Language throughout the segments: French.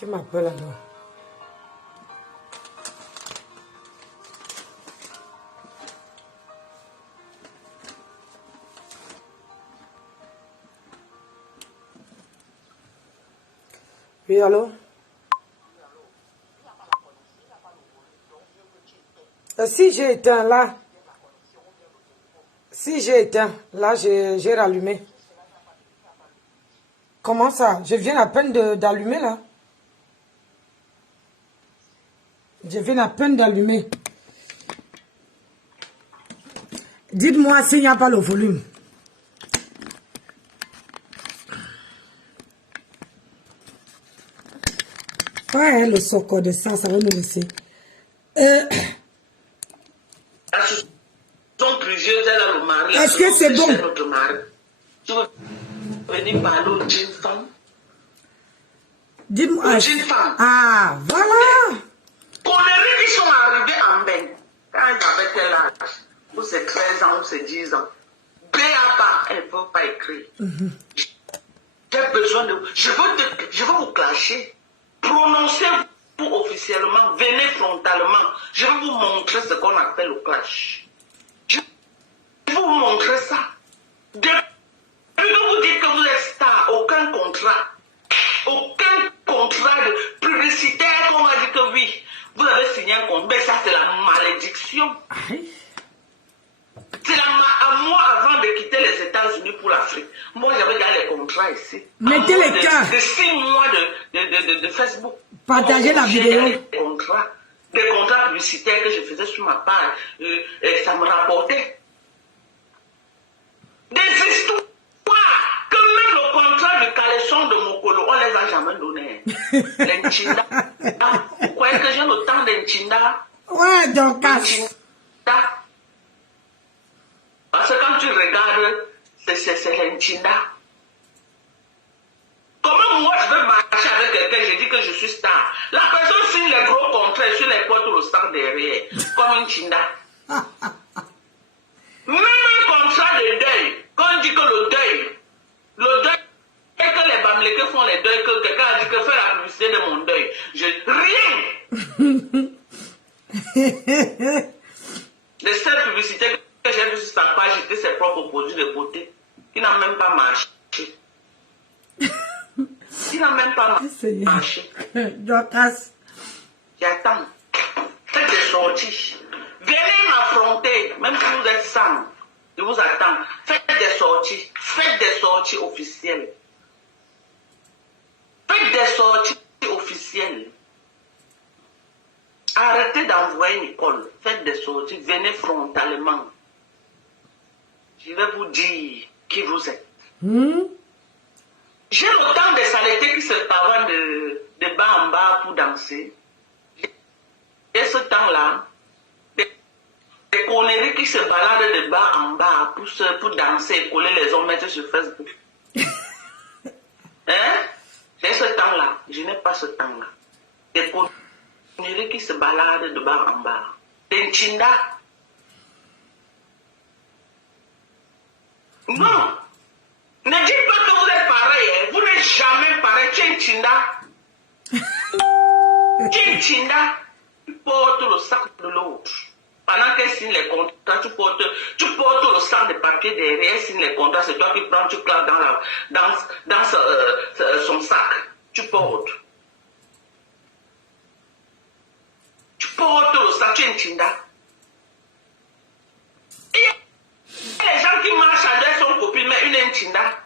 Qui m'appelle alors? Oui, allô? Si j'ai éteint là. Si j'ai éteint, là j'ai rallumé. Comment ça? Je viens à peine d'allumer là. Je viens à peine d'allumer. Dites-moi s'il n'y a pas le volume. Ouais, le soco de ça va nous laisser. Est-ce que c'est bon? Dis-moi. Ah, voilà. Conneries qui sont arrivées en bain. Quand ils avaient quel âge? Ou c'est 13 ans, ou c'est 10 ans. B.A.B.A. elles ne peuvent pas écrire. J'ai besoin de... Je veux vous clasher. Prononcez-vous officiellement. Venez frontalement. Je vais vous montrer ce qu'on appelle le clash. Je vais vous montrer ça. Depuis que vous dites que vous êtes star, aucun contrat de publicitaire, on m'a dit que oui, vous avez signé un contrat, mais ça c'est la malédiction. C'est à moi avant de quitter les États-Unis pour l'Afrique. Moi j'avais déjà les contrats ici. Mettez les cœurs. De 6 mois de Facebook. Partagez la vidéo. Des contrats publicitaires que je faisais sur ma page. Et ça me rapportait. Des histoires que même le contrat de caleçon de Mokolo, on les a jamais donnés. Les Nchinda. Vous croyez que j'ai le temps des Nchinda? Ouais, donc parce que quand tu regardes, c'est les Nchinda. Comment moi je veux marcher avec quelqu'un, je dis que je suis star. La personne signe les gros contrats sur les portes le sang derrière, comme un Nchinda. Même un contrat de deuil, quand on dit que le deuil, et que les Bamlékés font les deuils, que quelqu'un a dit que fais la publicité de mon deuil. Rien. Les seules publicités que j'ai vues sur sa page, c'était ses propres produits de beauté, qui n'ont même pas marché. Marché. J'attends. Faites des sorties. Venez m'affronter, même si vous êtes sans. Je vous attends. Faites des sorties. Faites des sorties officielles. Faites des sorties officielles. Arrêtez d'envoyer Nicole. Faites des sorties. Venez frontalement. Je vais vous dire qui vous êtes. J'ai autant de saletés qui se parlent de bas en bas pour danser. Et ce temps-là, des conneries qui se baladent de bas en bas pour danser et coller les hommes mettre sur Facebook. Hein? J'ai ce temps-là. Je n'ai pas ce temps-là. Des conneries qui se baladent de bas en bas. Des Nchinda. Non. Ne dites pas que vous êtes pareil. Hein. Vous n'êtes jamais pareil. Tu es Nchinda. Tu es Nchinda. Tu portes le sac de l'autre. Pendant qu'elle signe les contrats, tu portes le sac de papier derrière, elle signe les contrats, c'est toi qui prends, tu claques dans son sac. Tu portes. Tu portes le sac, tu es Nchinda. Et les gens qui marchent avec son copine, mais une Nchinda.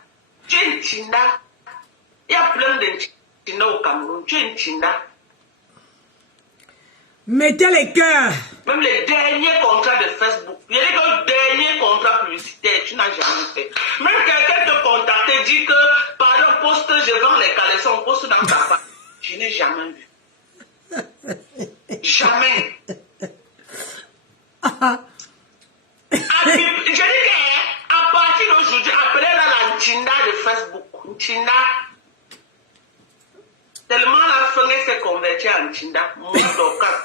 Tu es Nchinda. Il y a plein de Nchinda au Cameroun. Tu es Nchinda. Mettez les cœurs. Même les derniers contrats de Facebook. Il y a les derniers contrats publicitaires, tu n'as jamais fait. Même quelqu'un te contacte et dit que, pardon, poste, je vends les caleçons, poste dans ta page. Je n'ai jamais vu. Jamais. Je dis qu'à partir d'aujourd'hui, appelez-la la Nchinda de Facebook. Nchinda. Tellement la femme s'est convertie en Nchinda. Mon docat.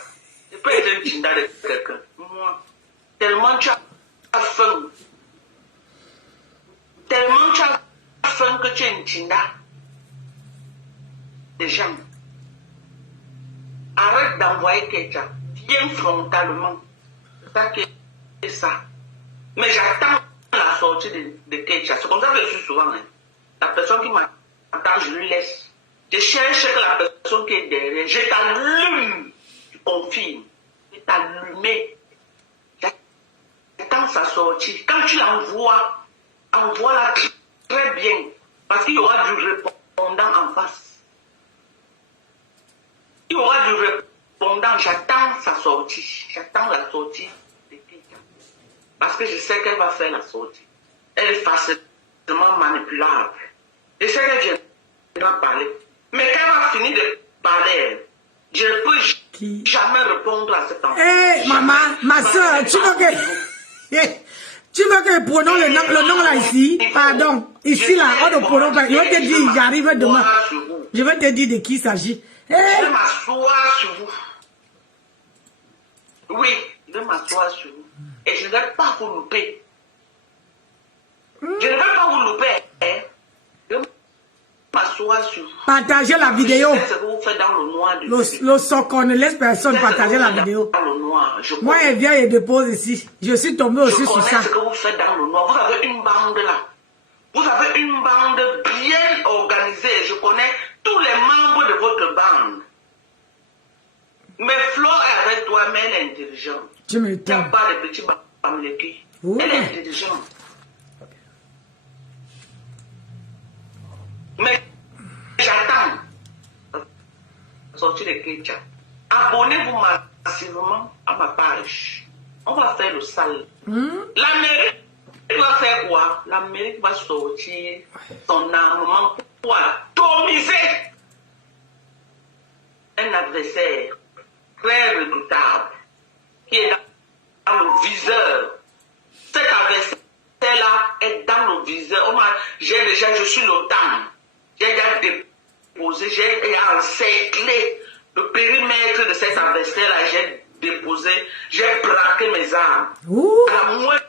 Je peux être un Nchinda de quelqu'un. Moi. Tellement tu as faim. Tellement tu as faim que tu es Nchinda. Des gens. arrête d'envoyer Ketia. Viens frontalement. C'est ça qui est ça. Mais j'attends la sortie de Ketia. C'est comme ça que je suis souvent. Hein. La personne qui m'attend, je lui laisse. Je cherche la personne qui est derrière. Je t'allume. Tu confirmes. Je t'allume. J'attends sa sortie. Quand tu l'envoies, envoie-la très bien. Parce qu'il y aura du répondant en face. Il y aura du répondant. J'attends sa sortie. J'attends la sortie de quelqu'un. Parce que je sais qu'elle va faire la sortie. Elle est facilement manipulable. Je sais qu'elle viendra parler. Mais quand elle va finir de parler, je ne peux jamais répondre à cet enfant. Hé, maman, ma soeur, tu veux que... Tu veux que prenons le nom là ici? Pardon. Ici là, on ne prononce pas. Je vais te dire, j'arrive demain. Je vais te dire de qui il s'agit. Je vais m'asseoir sur vous. Oui, je vais m'asseoir sur vous. Et je ne vais pas vous louper. Je ne vais pas vous louper. Hein. Je vais m'asseoir sur vous. Partagez la vidéo. C'est ce que vous faites dans le noir. Le socon ne laisse personne partager la vidéo. Dans le noir. Moi, elle vient et dépose ici. Je suis tombé aussi sur ça. Je connais ce que vous faites dans le noir. Vous avez une bande là. Vous avez une bande bien organisée. Je connais tous les membres de votre bande. Mais Flo est avec toi, mais elle est intelligente. Tu me Il n'y a tombes. pas de petits bamleki. Elle est intelligente. Mais j'attends la sortie de Ketia. Abonnez-vous massivement à ma page. On va faire le sale. L'Amérique va faire quoi? L'Amérique va sortir son armement pour atomiser un adversaire très redoutable qui est dans le viseur. Cet adversaire-là est dans le viseur. Je suis l'OTAN. J'ai déjà déposé, j'ai encerclé le périmètre de cet adversaire-là. J'ai déposé, j'ai braqué mes armes. À la moindre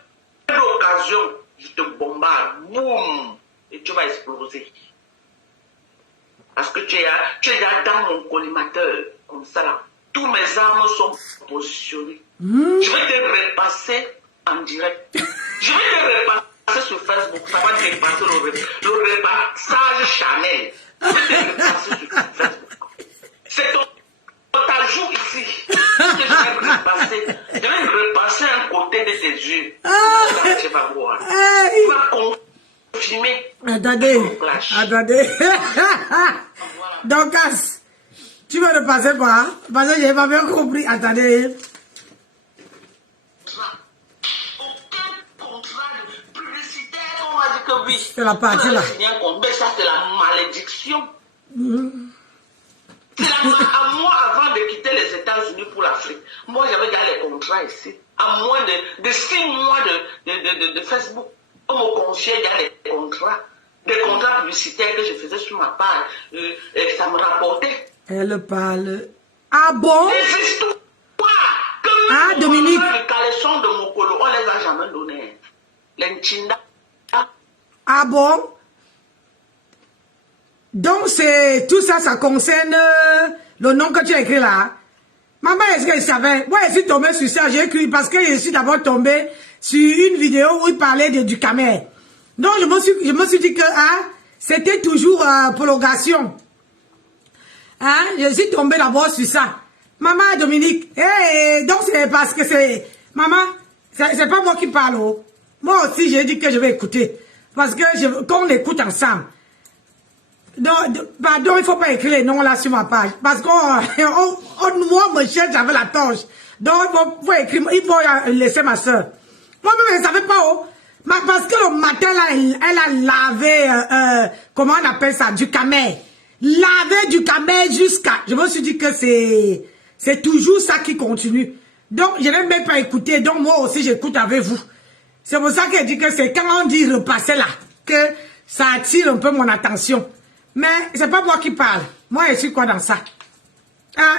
occasion, je te bombarde. Boum! Et tu vas exploser. Parce que tu es là dans mon collimateur. Comme ça là. Tous mes armes sont positionnées. Je vais te repasser en direct. Je vais te repasser sur Facebook. Ça va dépasser le repassage Chanel. Je vais te repasser sur Facebook. C'est ton ajout ici que je vais repasser. Je vais repasser un côté de tes yeux. Tu vas voir. Tu vas confirmer. Attendez. Donc, tu veux repasser par? Parce que je n'ai pas bien compris. Attendez. Aucun contrat de publicitaire, on va dire que oui. C'est la partie là. Mais ça, c'est la malédiction. À moi, avant de quitter les États-Unis pour l'Afrique, moi, j'avais déjà les contrats ici. À moins de 6 mois de Facebook, on me confiait déjà les contrats. Des contrats publicitaires que je faisais sur ma page. Et ça me rapportait. Elle parle. Ah bon? Les histoires. Ah, Dominique. Les caleçons de mon colo, on les a jamais donnés. L'Intinda. Ah bon? Donc, c'est tout ça, ça concerne le nom que tu as écrit là. Maman, est-ce qu'elle savait? Moi, je suis tombée sur ça, j'ai écrit parce que je suis d'abord tombée sur une vidéo où il parlait du Camer. Donc, je me suis dit que c'était toujours prolongation. Hein? Je suis tombée d'abord sur ça. Maman, Dominique, donc c'est parce que c'est... Maman, c'est pas moi qui parle. Oh. Moi aussi, j'ai dit que je vais écouter. Parce que qu'on écoute ensemble. Donc, pardon, il ne faut pas écrire les noms là sur ma page. Parce qu'on moi, me cherche avec la torche. Donc, il faut laisser ma soeur. Moi-même, je ne savais pas. Oh. Parce que le matin, là, elle a lavé, comment on appelle ça, du Camer. Laver du Camer jusqu'à... Je me suis dit que c'est toujours ça qui continue. Donc, je n'ai même pas écouté. Donc, moi aussi, j'écoute avec vous. C'est pour ça qu'elle dit que c'est quand on dit repasser là, que ça attire un peu mon attention. Mais c'est pas moi qui parle. Moi, je suis quoi dans ça? Hein?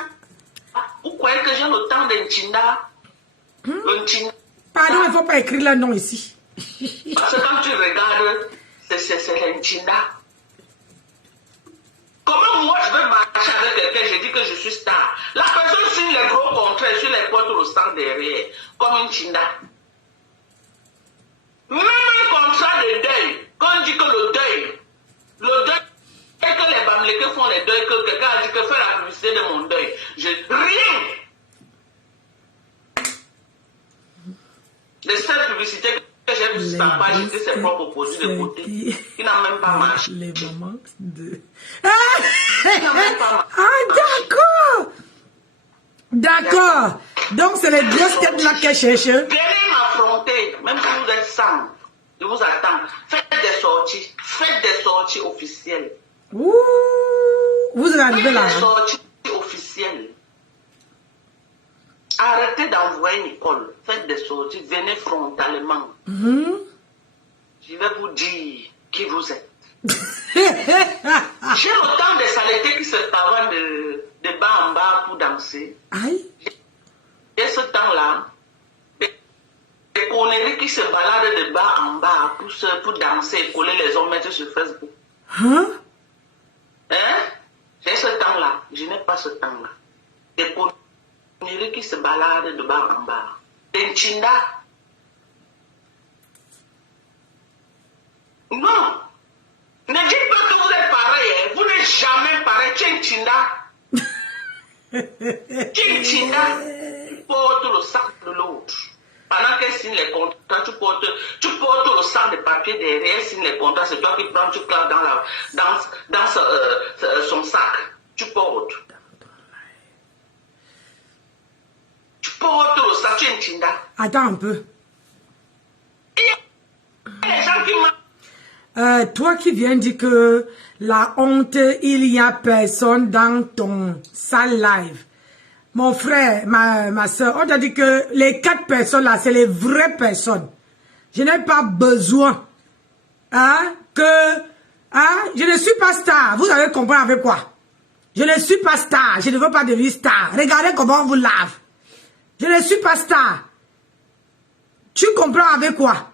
Vous croyez que j'ai le temps d'Intinda? Pardon, il ne faut pas écrire le nom ici. Parce que quand tu regardes, c'est l'Intinda. Comment moi je vais marcher avec lesquels j'ai dit que je suis star. La personne signe les gros contrats sur les portes au sang derrière, comme une chinda. Même un contrat de deuil, quand on dit que le deuil, et que les Bamlékés font les deuils, que quelqu'un a dit que fais la publicité de mon deuil. Rien. Les seules publicités que j'ai vues sur sa page, c'était ses propres produits de côté. Il n'a même pas marché. Les mamans de... Il n'a même pas marché. Ah, d'accord. D'accord. Donc, c'est les grosses têtes là qu'elle cherche. Venez m'affronter, même si vous êtes 100. Je vous attends. Faites des sorties officielles. Ouh, vous êtes arrivé là. Faites des sorties officielles. Arrêtez d'envoyer Nicole. Faites des sorties. Venez frontalement. Je vais vous dire qui vous êtes. J'ai autant de saletés qui se parlent de bas en bas pour danser. Aïe. Et ce temps-là, des conneries qui se baladent de bas en bas pour danser et coller les hommes mettre sur Facebook. Hein? J'ai ce temps-là. Je n'ai pas ce temps-là. Des conneries qui se baladent de bas en bas. Des chinda. Non. Ne dites pas que vous êtes pareil. Hein. Vous n'êtes jamais pareil. Tu es une chinda. Tu es une chinda. Tu portes le sac de l'autre. Pendant qu'elle signe les contrats, tu portes le sac de papier derrière, elle signe les contrats, c'est toi qui prends, tu claques dans son sac. Tu portes. Tu portes le sac, tu es une chinda. Attends un peu. Il y a des gens qui m'ont... Toi qui viens dire que la honte, il n'y a personne dans ton salle live. Mon frère, ma soeur, on t'a dit que les 4 personnes là, c'est les vraies personnes. Je n'ai pas besoin, je ne suis pas star. Vous avez compris avec quoi? Je ne suis pas star. Je ne veux pas devenir star. Regardez comment on vous lave. Je ne suis pas star. Tu comprends avec quoi?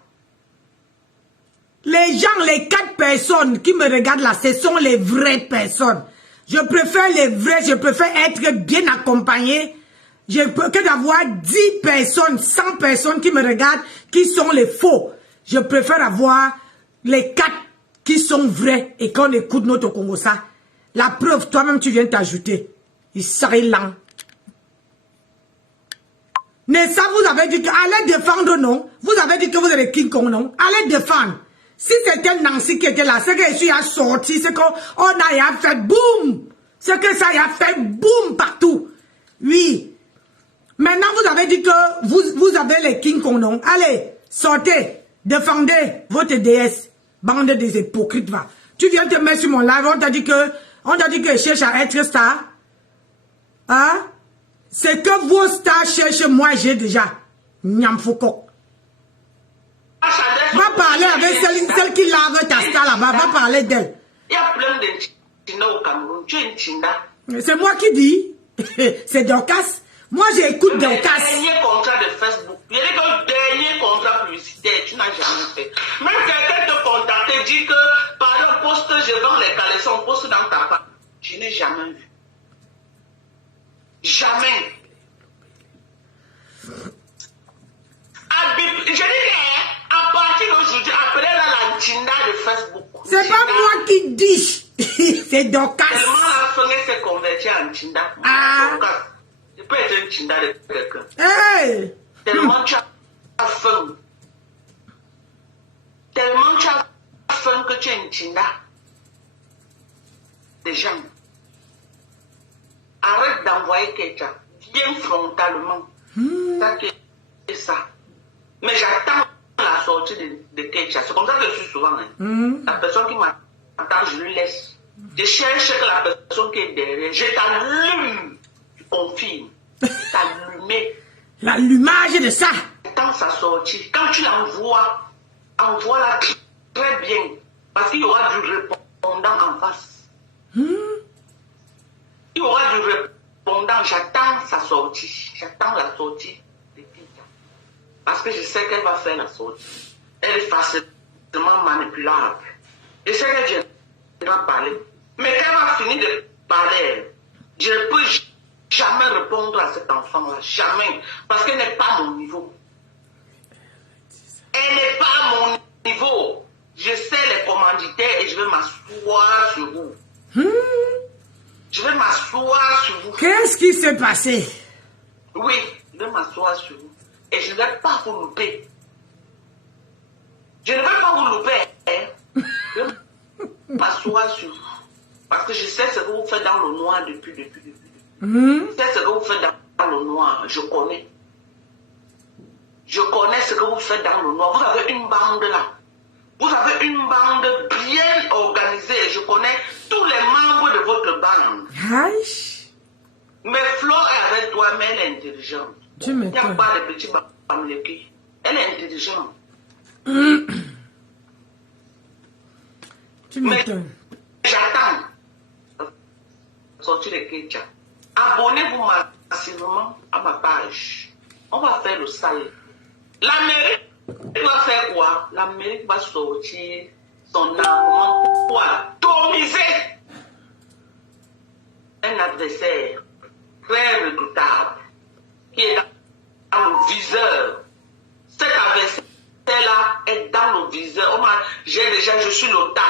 Les gens, les 4 personnes qui me regardent là, ce sont les vraies personnes. Je préfère les vrais, je préfère être bien accompagné que d'avoir 10 personnes, 100 personnes qui me regardent, qui sont les faux. Je préfère avoir les 4 qui sont vrais et qu'on écoute notre Congo ça. La preuve, toi-même, tu viens t'ajouter. Il serait lent. Mais ça, vous avez dit que allez défendre, non? Vous avez dit que vous êtes King Kong, non? Allez défendre. Si c'était Nancy qui était là, c'est que je suis sorti, c'est qu'on a fait boum. C'est que ça a fait boum partout. Oui. Maintenant, vous avez dit que vous avez les King Kong, non? Allez, sortez, défendez votre déesse. Bande des hypocrites, va. Tu viens te mettre sur mon live, on t'a dit que je cherche à être star. Hein? C'est que vos stars cherchent, moi j'ai déjà. Nyamfoko. Va parler avec celle qui lave ta star là-bas. Va parler d'elle. Il y a plein de Chinda au Cameroun. Tu es une Chinda. C'est moi qui dis. C'est Dorcas. Moi j'écoute Dorcas. Le dernier contrat de Facebook. Il y a le dernier contrat publicitaire. Tu n'as jamais fait. Même quelqu'un te contacte et dit que par exemple, poste, je vends les caleçons, poste dans ta page. Je n'ai jamais vu. Jamais. Je dis, à partir d'aujourd'hui, appelez-la la Chinda de Facebook. C'est pas moi qui dis. C'est Dorcas. Tellement la femme s'est convertie en Chinda. Je peux être une Chinda de quelqu'un. Hey. Tellement tu as faim. Tellement tu as faim que tu es une Chinda. Des gens. Arrête d'envoyer quelqu'un. Viens frontalement. Ça qui est ça. Mais j'attends la sortie de Kecha. C'est comme ça que je suis souvent. La personne qui m'attend, je lui laisse. Je cherche que la personne qui est derrière. Je t'allume. Tu confirmes. Je t'allume. L'allumage de ça. J'attends sa sortie. Quand tu l'envoies, envoie-la très bien. Parce qu'il y aura du répondant en face. Il y aura du répondant. J'attends sa sortie. J'attends la sortie de Kecha. Parce que je sais qu'elle va faire la sortie. Elle est facilement manipulable. Je sais qu'elle viendra parler. Mais quand elle va finir de parler, Je ne peux jamais répondre à cet enfant-là. Jamais. Parce qu'elle n'est pas à mon niveau. Elle n'est pas à mon niveau. Je sais les commanditaires et je vais m'asseoir sur vous. Je vais m'asseoir sur vous. Qu'est-ce qui s'est passé? Oui, je vais m'asseoir sur vous. Et je ne vais pas vous louper. Je ne vais pas vous louper. Hein. Je vais m'asseoir sur vous. Parce que je sais ce que vous faites dans le noir depuis. Je sais ce que vous faites dans le noir. Je connais. Je connais ce que vous faites dans le noir. Vous avez une bande là. Vous avez une bande bien organisée. Je connais tous les membres de votre bande. Aïe. Mais Flo est avec toi, mais elle est intelligente. Tu Il n'y a m'étonnes. pas de petits bamleki. Elle est intelligente. Tu m'étonnes. J'attends. Sortir les ketchup. Abonnez-vous massivement à ma page. On va faire le sale. L'Amérique va faire quoi? L'Amérique va sortir son armement pour atomiser un adversaire très redoutable qui est dans le viseur. Cet adversaire-là est dans le viseur. Je suis l'OTAN.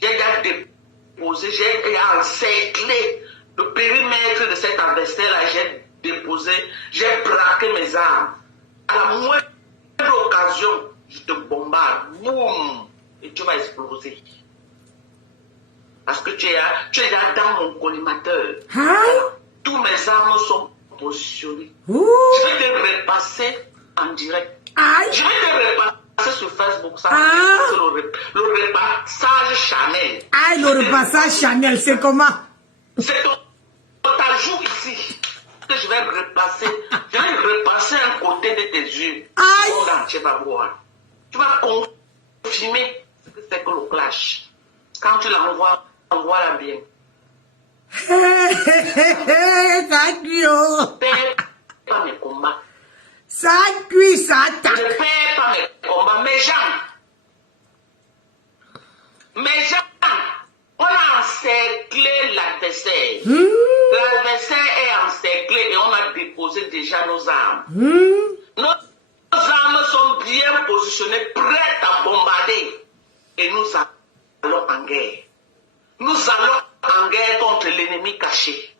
J'ai déjà déposé, j'ai déjà encerclé le périmètre de cet adversaire-là. J'ai déposé, j'ai braqué mes armes. À la moindre occasion, je te bombarde. Boum! Et tu vas exploser. Parce que tu es là dans mon collimateur. Hein? Tous mes armes sont positionnées. Ouh. Je vais te repasser en direct. Aïe. Je vais te repasser sur Facebook. Ça, Ah. le repassage Chanel. Aïe, le repassage Chanel, c'est comment? C'est ta joue ici que je vais repasser. Je vais repasser un côté de tes yeux. Aïe. Le monde entier va voir. Tu vas confirmer ce que c'est que le clash. Quand tu l'envoies, envoie-la bien. Ça cuit, oh. Paye pas mes combats. Ça cuit, ça Je attaque. ne paye pas mes combats. Mes gens, on a encerclé l'adversaire. L'adversaire est encerclé et on a déposé déjà nos armes. Nos armes sont bien positionnées, prêtes à bombarder. Et nous allons en guerre. Nous allons en guerre contre l'ennemi caché.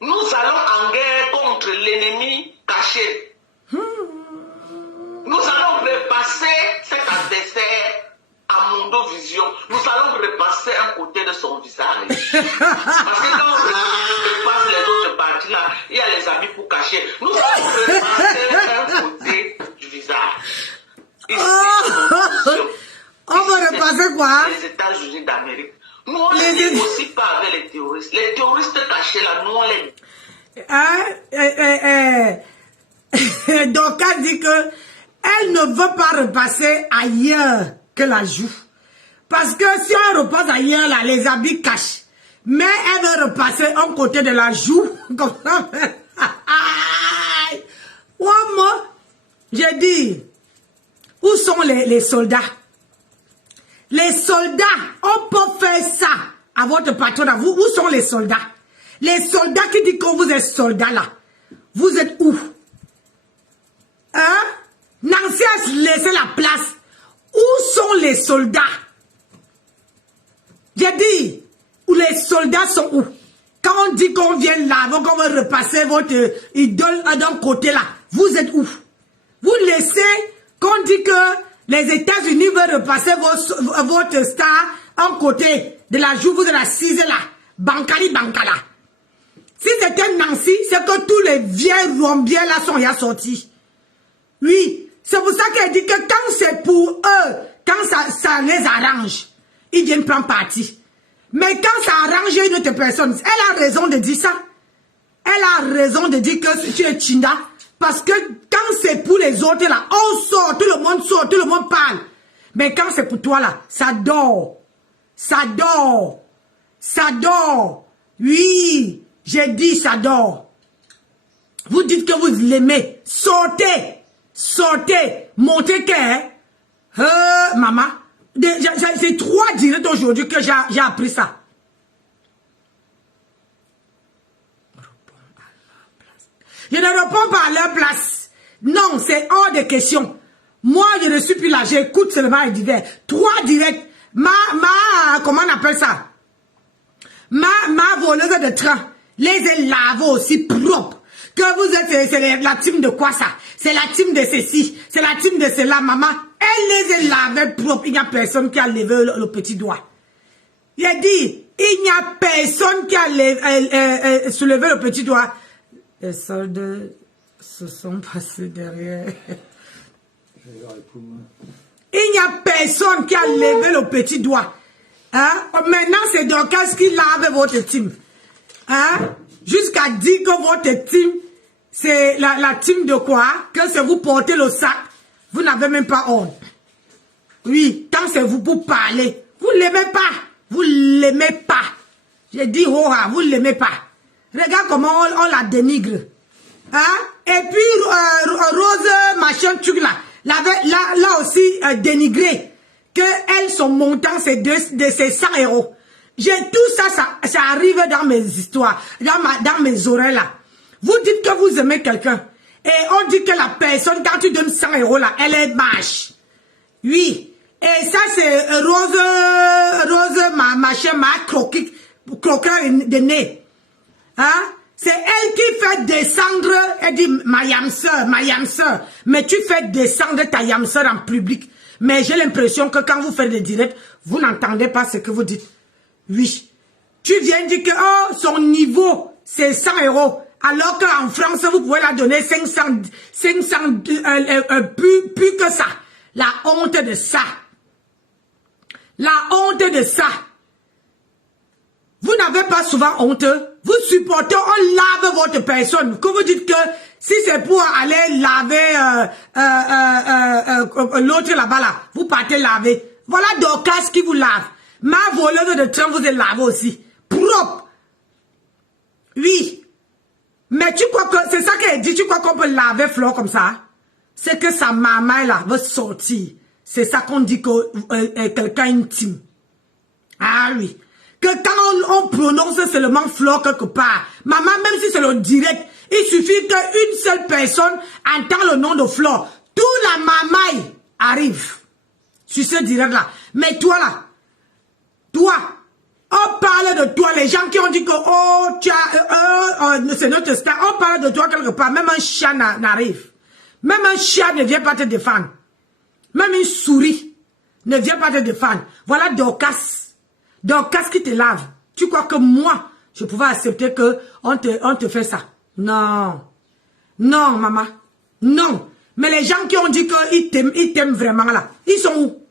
Nous allons en guerre contre l'ennemi caché. Nous allons repasser cet adversaire à Mondovision. Nous allons repasser un côté de son visage. Parce que quand on repasse les autres parties là, il y a les habits pour cacher. Nous allons repasser un côté du visage. Ici, On va repasser quoi? les États-Unis d'Amérique. Nous, on ne négocie pas avec les terroristes. Les terroristes cachés là, nous, on les... Donc, elle dit que elle ne veut pas repasser ailleurs que la joue. Parce que si on repasse ailleurs, là, les habits cachent. Mais elle veut repasser un côté de la joue. Comme ça. Ouais, moi, j'ai dit, où sont les soldats? Les soldats, on peut faire ça à votre patron, à vous. Où sont les soldats? Les soldats qui disent que vous êtes soldats là. Vous êtes où? Hein? Nancy a laissé la place. Où sont les soldats? J'ai dit, où les soldats sont où? Quand on dit qu'on vient là, qu'on va repasser votre idole d'un côté là, vous êtes où? Vous laissez qu'on dit que les États-Unis veulent repasser votre star un côté de la joue, vous êtes assise là. Bancali, bancala. Si c'était Nancy, c'est que tous les vieux rombiens là sont ya sortis. Oui, c'est pour ça qu'elle dit que quand c'est pour eux, quand ça les arrange, ils viennent prendre parti. Mais quand ça arrange une autre personne, elle a raison de dire ça. Elle a raison de dire que tu es Chinda. Parce que quand c'est pour les autres là, on sort, tout le monde parle. Mais quand c'est pour toi là, ça dort. Ça dort. Ça dort. Oui, j'ai dit ça dort. Vous dites que vous l'aimez. Sortez. Sortez. Montez que, maman. C'est 3 directs aujourd'hui que j'ai appris ça. Je ne réponds pas à leur place. Non, c'est hors de question. Moi, je ne suis plus là. J'écoute seulement les divers. 3 directs. Comment on appelle ça? Ma voleuse de train. Les ai lavés aussi propres. Que vous êtes, c'est la team de quoi ça? C'est la team de ceci. C'est la team de cela, maman. Elle les a lavés propres. Il n'y a personne qui a levé le petit doigt. Il a dit, il n'y a personne qui a soulevé le petit doigt. Les soldes se sont passés derrière. Il n'y a personne qui a levé le petit doigt. Hein? Maintenant, c'est Dorcas qui lave votre team. Hein? Jusqu'à dire que votre team, c'est la team de quoi? Que c'est vous portez le sac. Vous n'avez même pas honte. Oui, quand c'est vous pour parler. Vous ne l'aimez pas. Vous ne l'aimez pas. J'ai dit, oh, vous ne l'aimez pas. Regarde comment on la dénigre. Hein? Et puis, Rose, machin, truc là. Là aussi dénigré. Que elle, son montant, c'est de ses 100 €. J'ai tout ça, ça arrive dans mes histoires, dans mes oreilles là. Vous dites que vous aimez quelqu'un. Et on dit que la personne, quand tu donnes 100 € là, elle est mâche. Oui. Et ça, c'est Rose, machin, croqueur de nez. Hein? C'est elle qui fait descendre, elle dit, ma yamseur. Mais tu fais descendre ta yamseur en public. Mais j'ai l'impression que quand vous faites des directs, vous n'entendez pas ce que vous dites. Oui. Tu viens dire que, oh, son niveau, c'est 100 €. Alors qu'en France, vous pouvez la donner 500, plus que ça. La honte de ça. La honte de ça. Vous n'avez pas souvent honte. Vous supportez, on lave votre personne. Que vous dites que si c'est pour aller laver l'autre là-bas, là, vous partez laver. Voilà Dorcas qui vous lave. Ma voleuse de train vous est lavée aussi. Propre. Oui. Mais tu crois que, c'est ça qu'elle dit, tu crois qu'on peut laver Flore comme ça? C'est que sa maman là veut sortir. C'est ça qu'on dit que quelqu'un intime. Ah oui. Que quand on prononce seulement Flore quelque part, maman, même si c'est le direct, il suffit qu'une seule personne entend le nom de Flore. Tout la maman arrive sur ce direct-là. Mais toi là, toi, on parle de toi, les gens qui ont dit que, oh, c'est notre star, on parle de toi quelque part, même un chat n'arrive. Même un chat ne vient pas te défendre. Même une souris ne vient pas te défendre. Voilà Dorcas. Dorcas qui te lave. Tu crois que moi, je pouvais accepter que on te fait ça? Non. Non, maman. Non. Mais les gens qui ont dit qu'ils t'aiment vraiment là, ils sont où?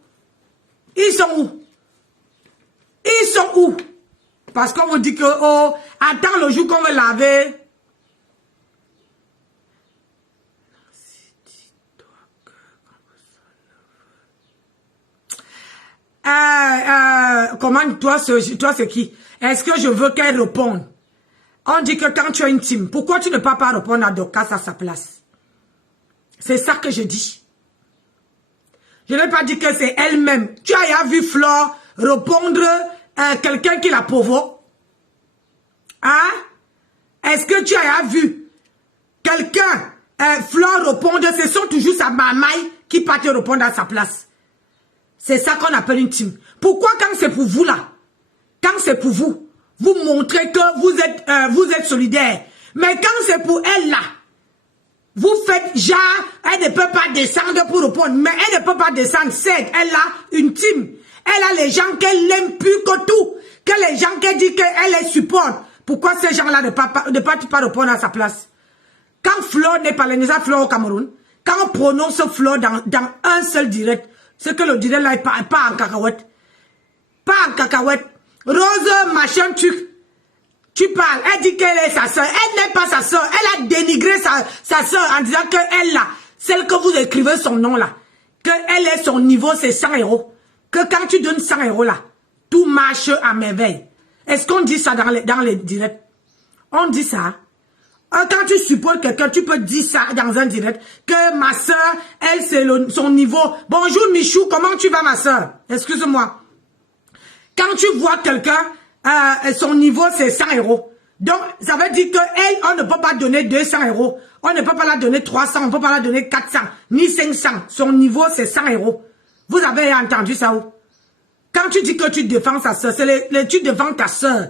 Ils sont où? Ils sont où? Parce qu'on vous dit que, oh, attends le jour qu'on veut laver. Comment toi c'est qui? Est-ce que je veux qu'elle réponde? On dit que quand tu es intime, pourquoi tu ne peux pas répondre à Dorcas à sa place? C'est ça que je dis. Je n'ai pas dit que c'est elle-même. Tu as vu Flore répondre à quelqu'un qui la provoque? Hein? Est-ce que tu as vu quelqu'un, Flore répondre, ce sont toujours sa maman qui part te répondre à sa place? C'est ça qu'on appelle une team. Pourquoi quand c'est pour vous là, quand c'est pour vous, vous montrez que vous êtes solidaire. Mais quand c'est pour elle là, vous faites genre, elle ne peut pas descendre pour répondre. Mais elle ne peut pas descendre, c'est elle a une team. Elle a les gens qu'elle aime plus que tout. Que les gens qu'elle dit qu'elle les supporte. Pourquoi ces gens-là ne peuvent pas répondre à sa place? Quand Flore n'est pas là, Flore au Cameroun, quand on prononce Flore dans un seul direct, c'est que le direct là, pas en cacahuète. Pas en cacahuète. Rose, machin, tu parles. Elle dit qu'elle est sa soeur. Elle n'est pas sa soeur. Elle a dénigré sa soeur en disant qu'elle là, celle que vous écrivez son nom là, qu'elle est son niveau, c'est 100 €. Que quand tu donnes 100 € là, tout marche à merveille. Est-ce qu'on dit ça dans les directs? On dit ça. Quand tu supportes quelqu'un, tu peux dire ça dans un direct. Que ma soeur, elle, c'est son niveau. Bonjour Michou, comment tu vas ma soeur? Excuse-moi. Quand tu vois quelqu'un, son niveau c'est 100 €. Donc, ça veut dire que on ne peut pas donner 200 euros. On ne peut pas la donner 300, on ne peut pas la donner 400, ni 500. Son niveau, c'est 100 euros. Vous avez entendu ça où? Quand tu dis que tu défends sa soeur, tu défends ta soeur.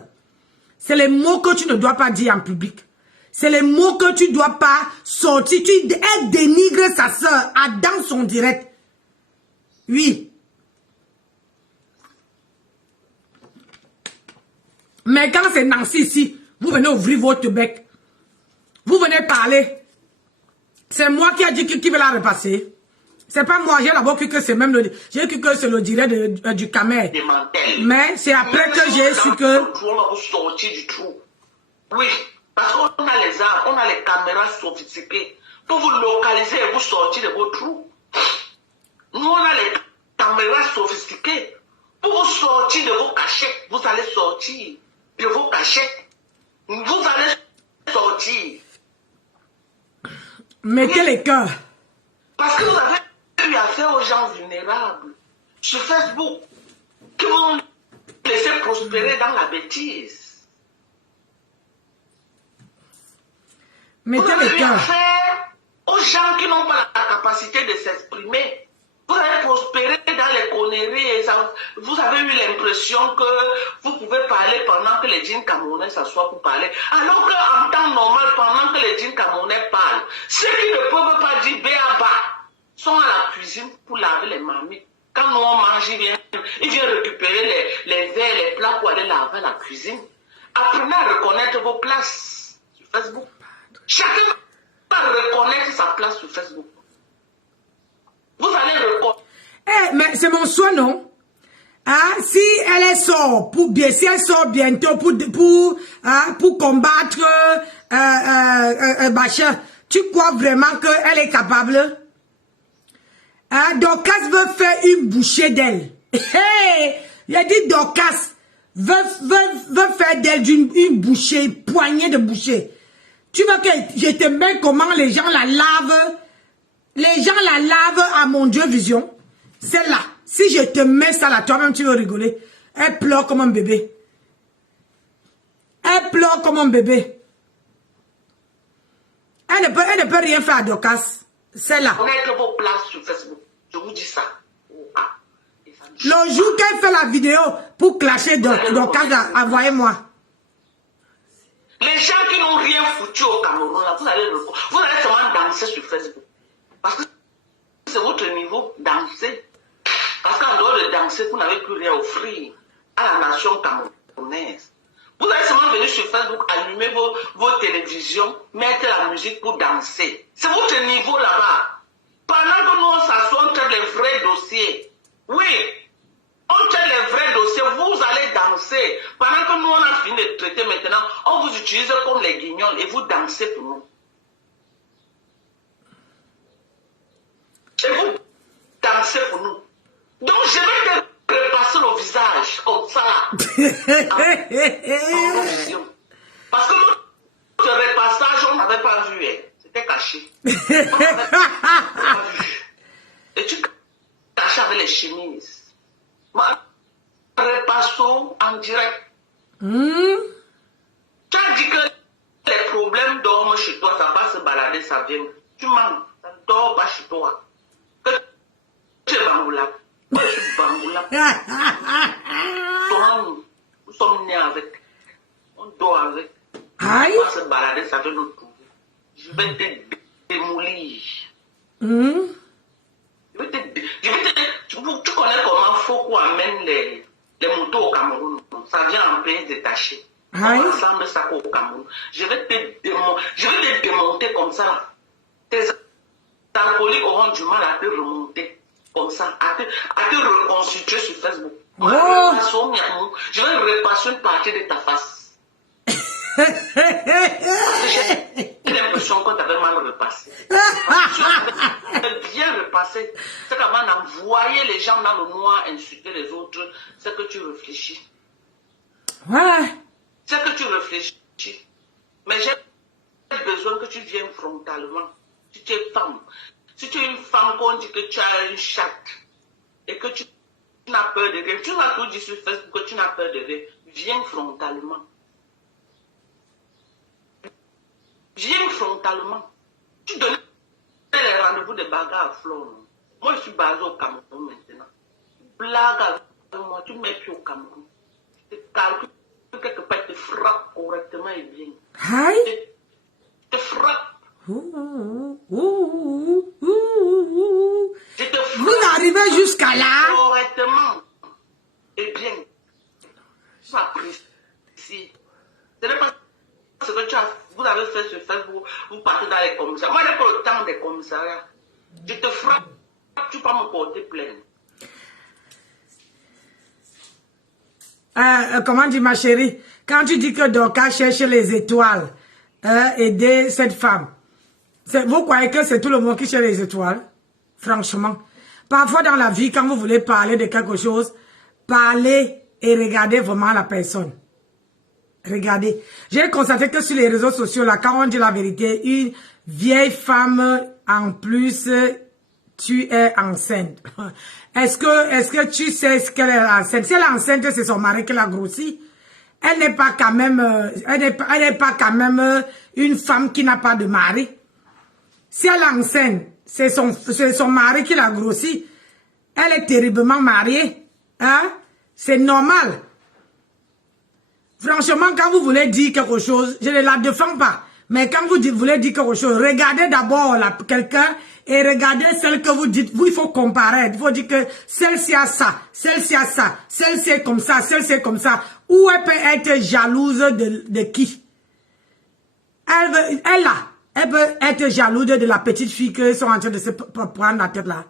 C'est les mots que tu ne dois pas dire en public. C'est les mots que tu ne dois pas sortir. Elle dénigre sa soeur dans son direct. Oui. Mais quand c'est Nancy ici, vous venez ouvrir votre bec. Vous venez parler. C'est moi qui a dit qui veut la repasser. C'est pas moi, j'ai d'abord cru que c'est même le... J'ai cru que c'est le direct du Camer. Mais c'est après que j'ai su que... Oui, parce qu'on a les armes, on a les caméras sophistiquées. Pour vous localiser et vous sortir de vos trous. Nous, on a les caméras sophistiquées. Pour vous sortir de vos cachets, vous allez sortir de vos cachets. Vous allez sortir. Mettez les cœurs. Parce que vous avez eu affaire aux gens vulnérables sur Facebook qui vont laisser prospérer dans la bêtise. Mettez les cœurs. Vous avez eu affaire aux gens qui n'ont pas la capacité de s'exprimer. Vous avez prospéré dans les conneries et vous avez eu l'impression que vous pouvez parler pendant que les djinns camerounais s'assoient pour parler. Alors qu'en temps normal, pendant que les djinns camerounais parlent, ceux qui ne peuvent pas dire béaba sont à la cuisine pour laver les marmites. Quand nous on mange, ils viennent récupérer les verres, les plats pour aller laver la cuisine. Apprenez à reconnaître vos places sur Facebook. Chacun va reconnaître sa place sur Facebook. Vous allez reconnaître. Mais c'est mon choix, non? Hein? Si elle sort si elle sort bientôt pour combattre Bachar, tu crois vraiment qu'elle est capable? Hein? Dorcas veut faire une bouchée d'elle. Il a dit Dorcas veut faire d'elle une bouchée, une poignée de bouchée. Tu veux que je te mets comment les gens la lavent? Les gens la lavent à mon Dieu Vision. C'est là. Si je te mets ça là, toi-même tu veux rigoler. Elle pleure comme un bébé. Elle pleure comme un bébé. Elle ne peut rien faire à Dorcas. C'est là. Connaître vos places sur Facebook. Je vous dis ça. Le jour qu'elle fait la vidéo pour clasher Dorcas, envoyez-moi. Les gens qui n'ont rien foutu au Cameroun, là, vous allez seulement danser sur Facebook. Parce que c'est votre niveau, danser. Parce qu'en dehors de danser, vous n'avez plus rien à offrir à la nation camerounaise. Vous allez seulement venir sur Facebook, allumer vos télévisions, mettre la musique pour danser. C'est votre niveau là-bas. Pendant que nous on s'assoit, on traite les vrais dossiers. Oui, on traite les vrais dossiers, vous allez danser. Pendant que nous on a fini de traiter maintenant, on vous utilise comme les guignols et vous dansez pour nous. Et vous dansez pour nous. Donc je vais te repasser le visage comme ça. En vision. Parce que ce repassage, on n'avait pas vu. C'était caché. On n'avait pas vu. Et tu cachais avec les chemises. Repassons en direct. Tu as dit que les problèmes dorment chez toi, ça va se balader, ça vient. Tu mens, ça ne dort pas chez toi. Tu es Bangoula. Moi, je suis Bangoula. Nous sommes nés avec. On dort avec. Aïe. On va se balader, ça vient nous trouver. Je vais te démolir. Tu connais comment Foko amène les motos au Cameroun. Ça vient en pays détaché. On ensemble ça au Cameroun. Je vais te démonter comme ça. Tes alcooliques auront du mal à te remonter. Comme ça, à te reconstituer sur Facebook. Je vais repasser une partie de ta face. J'ai l'impression qu'on t'avait mal repassé. Tu avais bien repassé. C'est comment envoyer les gens dans le noir, insulter les autres. C'est que tu réfléchis. Ouais. C'est que tu réfléchis. Mais j'ai besoin que tu viennes frontalement. Si tu es femme. Si tu es une femme qu'on dit que tu as une chatte et que tu n'as peur de rien, tu m'as tout dit sur Facebook que tu n'as peur de rien, viens frontalement. Viens frontalement. Tu donnes les rendez-vous de bagarre à Flore. Moi, je suis basé au Cameroun maintenant. Blague avec moi, tu mets plus au Cameroun. Tu te calcules quelque part, tu te frappes correctement et bien. Aïe. Tu te frappes. Je te frappe. Vous arrivez jusqu'à là. Correctement et bien. Tu apprécies. Ce n'est pas ce que vous avez fait sur Facebook, vous partez dans les commissariats. Moi, je n'ai pas le temps des commissariats. Je te frappe, tu peux me porter plainte. Comment dire, ma chérie, quand tu dis que Dorcas cherche les étoiles, aider cette femme, vous croyez que c'est tout le monde qui cherche les étoiles? Franchement. Parfois dans la vie, quand vous voulez parler de quelque chose, parlez et regardez vraiment la personne. Regardez. J'ai constaté que sur les réseaux sociaux, là, quand on dit la vérité, une vieille femme, en plus, tu es enceinte. Est-ce que tu sais ce qu'elle est enceinte? Si elle est enceinte, c'est son mari qui l'a grossi. Elle n'est pas quand même, elle n'est pas quand même une femme qui n'a pas de mari. Si elle est enceinte, c'est son mari qui l'a grossi. Elle est terriblement mariée. Hein? C'est normal. Franchement, quand vous voulez dire quelque chose, je ne la défends pas. Mais quand vous voulez dire quelque chose, regardez d'abord quelqu'un et regardez celle que vous dites. Vous, il faut comparer. Il faut dire que celle-ci a ça, celle-ci a ça, celle-ci est comme ça, celle-ci est comme ça. Ou elle peut être jalouse de qui? Elle peut être jalouse de la petite fille qu'ils sont en train de se prendre la tête là.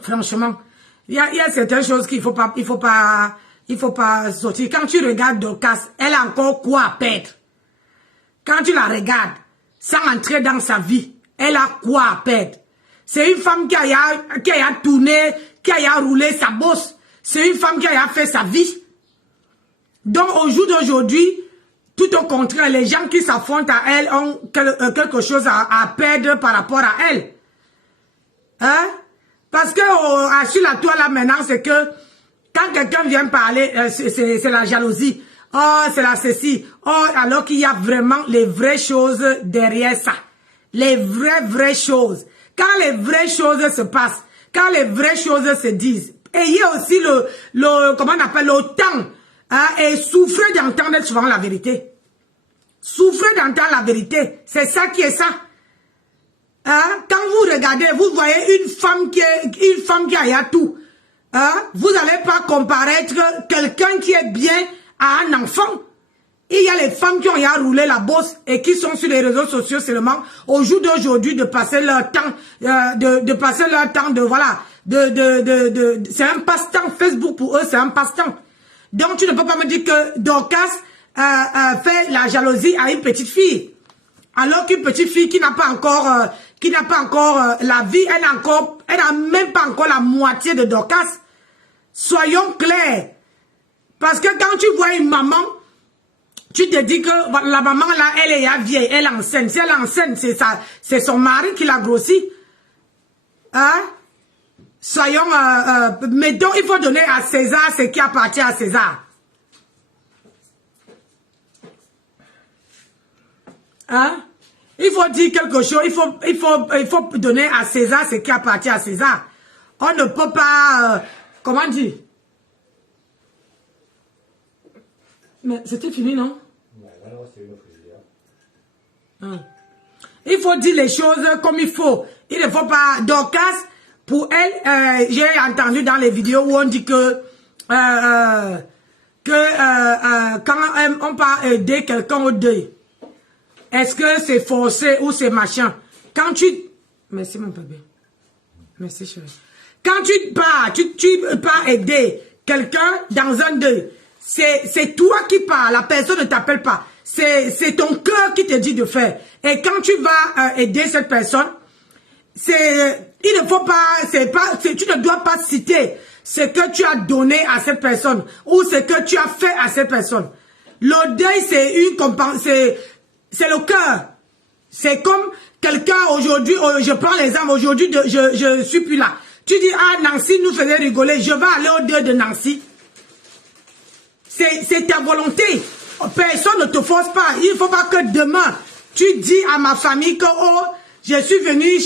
Franchement, il y a certaines choses qu'il faut pas sortir. Quand tu regardes Dorcas, elle a encore quoi à perdre. Quand tu la regardes, sans entrer dans sa vie, elle a quoi à perdre. C'est une femme qui a tourné, qui a roulé sa bosse. C'est une femme qui a fait sa vie. Donc au jour d'aujourd'hui, tout au contraire, les gens qui s'affrontent à elle ont quelque chose à perdre par rapport à elle. Hein? Parce que sur la toile là maintenant, c'est que quand quelqu'un vient parler, c'est la jalousie. Oh, c'est la ceci. Oh, alors qu'il y a vraiment les vraies choses derrière ça. Les vraies choses. Quand les vraies choses se passent, quand les vraies choses se disent, ayez aussi comment on appelle, le temps, hein, et souffrez d'entendre souvent la vérité. Souffrez d'entendre la vérité. C'est ça qui est ça. Hein? Quand vous regardez, vous voyez une femme qui a tout. Hein? Vous n'allez pas comparaître quelqu'un qui est bien à un enfant. Il y a les femmes qui ont roulé la bosse et qui sont sur les réseaux sociaux seulement au jour d'aujourd'hui de passer leur temps, c'est un passe-temps. Facebook pour eux, c'est un passe-temps. Donc tu ne peux pas me dire que Dorcas fait la jalousie à une petite fille. Alors qu'une petite fille qui n'a pas encore, la vie, elle n'a même pas encore la moitié de Dorcas. Soyons clairs. Parce que quand tu vois une maman, tu te dis que la maman là, elle est vieille, elle est enceinte. Si elle est enceinte, c'est son mari qui l'a grossi. Hein? Soyons, mais donc il faut donner à César ce qui appartient à César. Hein? Il faut dire quelque chose, il faut donner à César ce qui appartient à César. On ne peut pas, comment dire? Mais c'était fini, non? Il faut dire les choses comme il faut. Il ne faut pas... Dorcas, pour elle, j'ai entendu dans les vidéos où on dit que quand on peut aider quelqu'un au deuil, est-ce que c'est forcé ou c'est machin? Quand tu... Merci mon bébé. Merci chérie. Quand tu pars aider quelqu'un dans un deuil, c'est toi qui parles, la personne ne t'appelle pas. C'est ton cœur qui te dit de faire. Et quand tu vas aider cette personne, il ne faut pas, tu ne dois pas citer ce que tu as donné à cette personne ou ce que tu as fait à cette personne. Le deuil, c'est le cœur. C'est comme quelqu'un aujourd'hui, je prends l'exemple, aujourd'hui, je suis plus là. Tu dis, ah, Nancy nous faisait rigoler, je vais aller au deuil de Nancy. C'est ta volonté. Personne ne te force pas. Il ne faut pas que demain, tu dis à ma famille que oh, je suis venu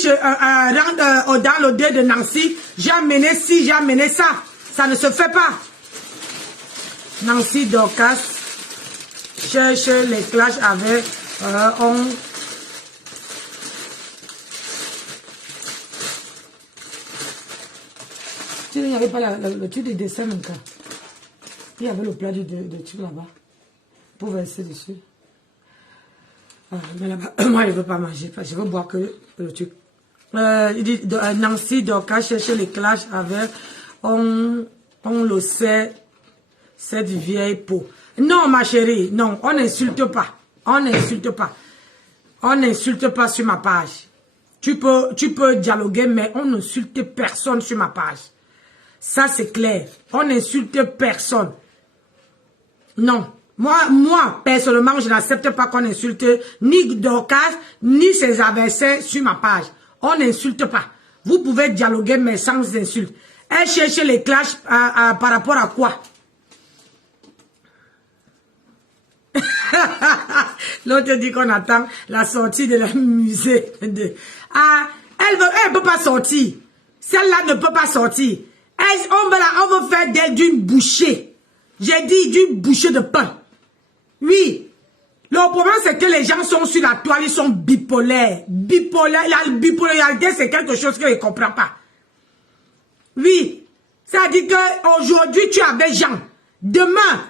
dans le dé de Nancy, j'ai amené ci, j'ai amené ça. Ça ne se fait pas. Nancy Dorcas cherche les clashs avec Il n'y avait pas le truc de dessin encore. Il y avait le plat de truc là-bas. Pour verser dessus. Ah, mais là-bas, moi je ne veux pas manger. Je veux boire que le truc. Il dit Nancy Dorcas cherche les clashs avec on le sait, cette vieille peau. Non, ma chérie, non, on n'insulte pas. On n'insulte pas. On n'insulte pas sur ma page. Tu peux dialoguer, mais on n'insulte personne sur ma page. Ça, c'est clair. On n'insulte personne. Non. Moi, personnellement, je n'accepte pas qu'on insulte ni Dorcas, ni ses adversaires sur ma page. On n'insulte pas. Vous pouvez dialoguer, mais sans insulte. Elle cherche les clashs par rapport à quoi? L'autre dit qu'on attend la sortie de la musée. Elle ne peut pas sortir. Celle-là ne peut pas sortir. On veut faire d'elle d'une bouchée. J'ai dit d'une bouchée de pain. Oui. Le problème, c'est que les gens sont sur la toile, ils sont bipolaires. La bipolarité, c'est quelque chose que je ne comprends pas. Oui. Ça dit qu'aujourd'hui, tu es avec Jean. Demain,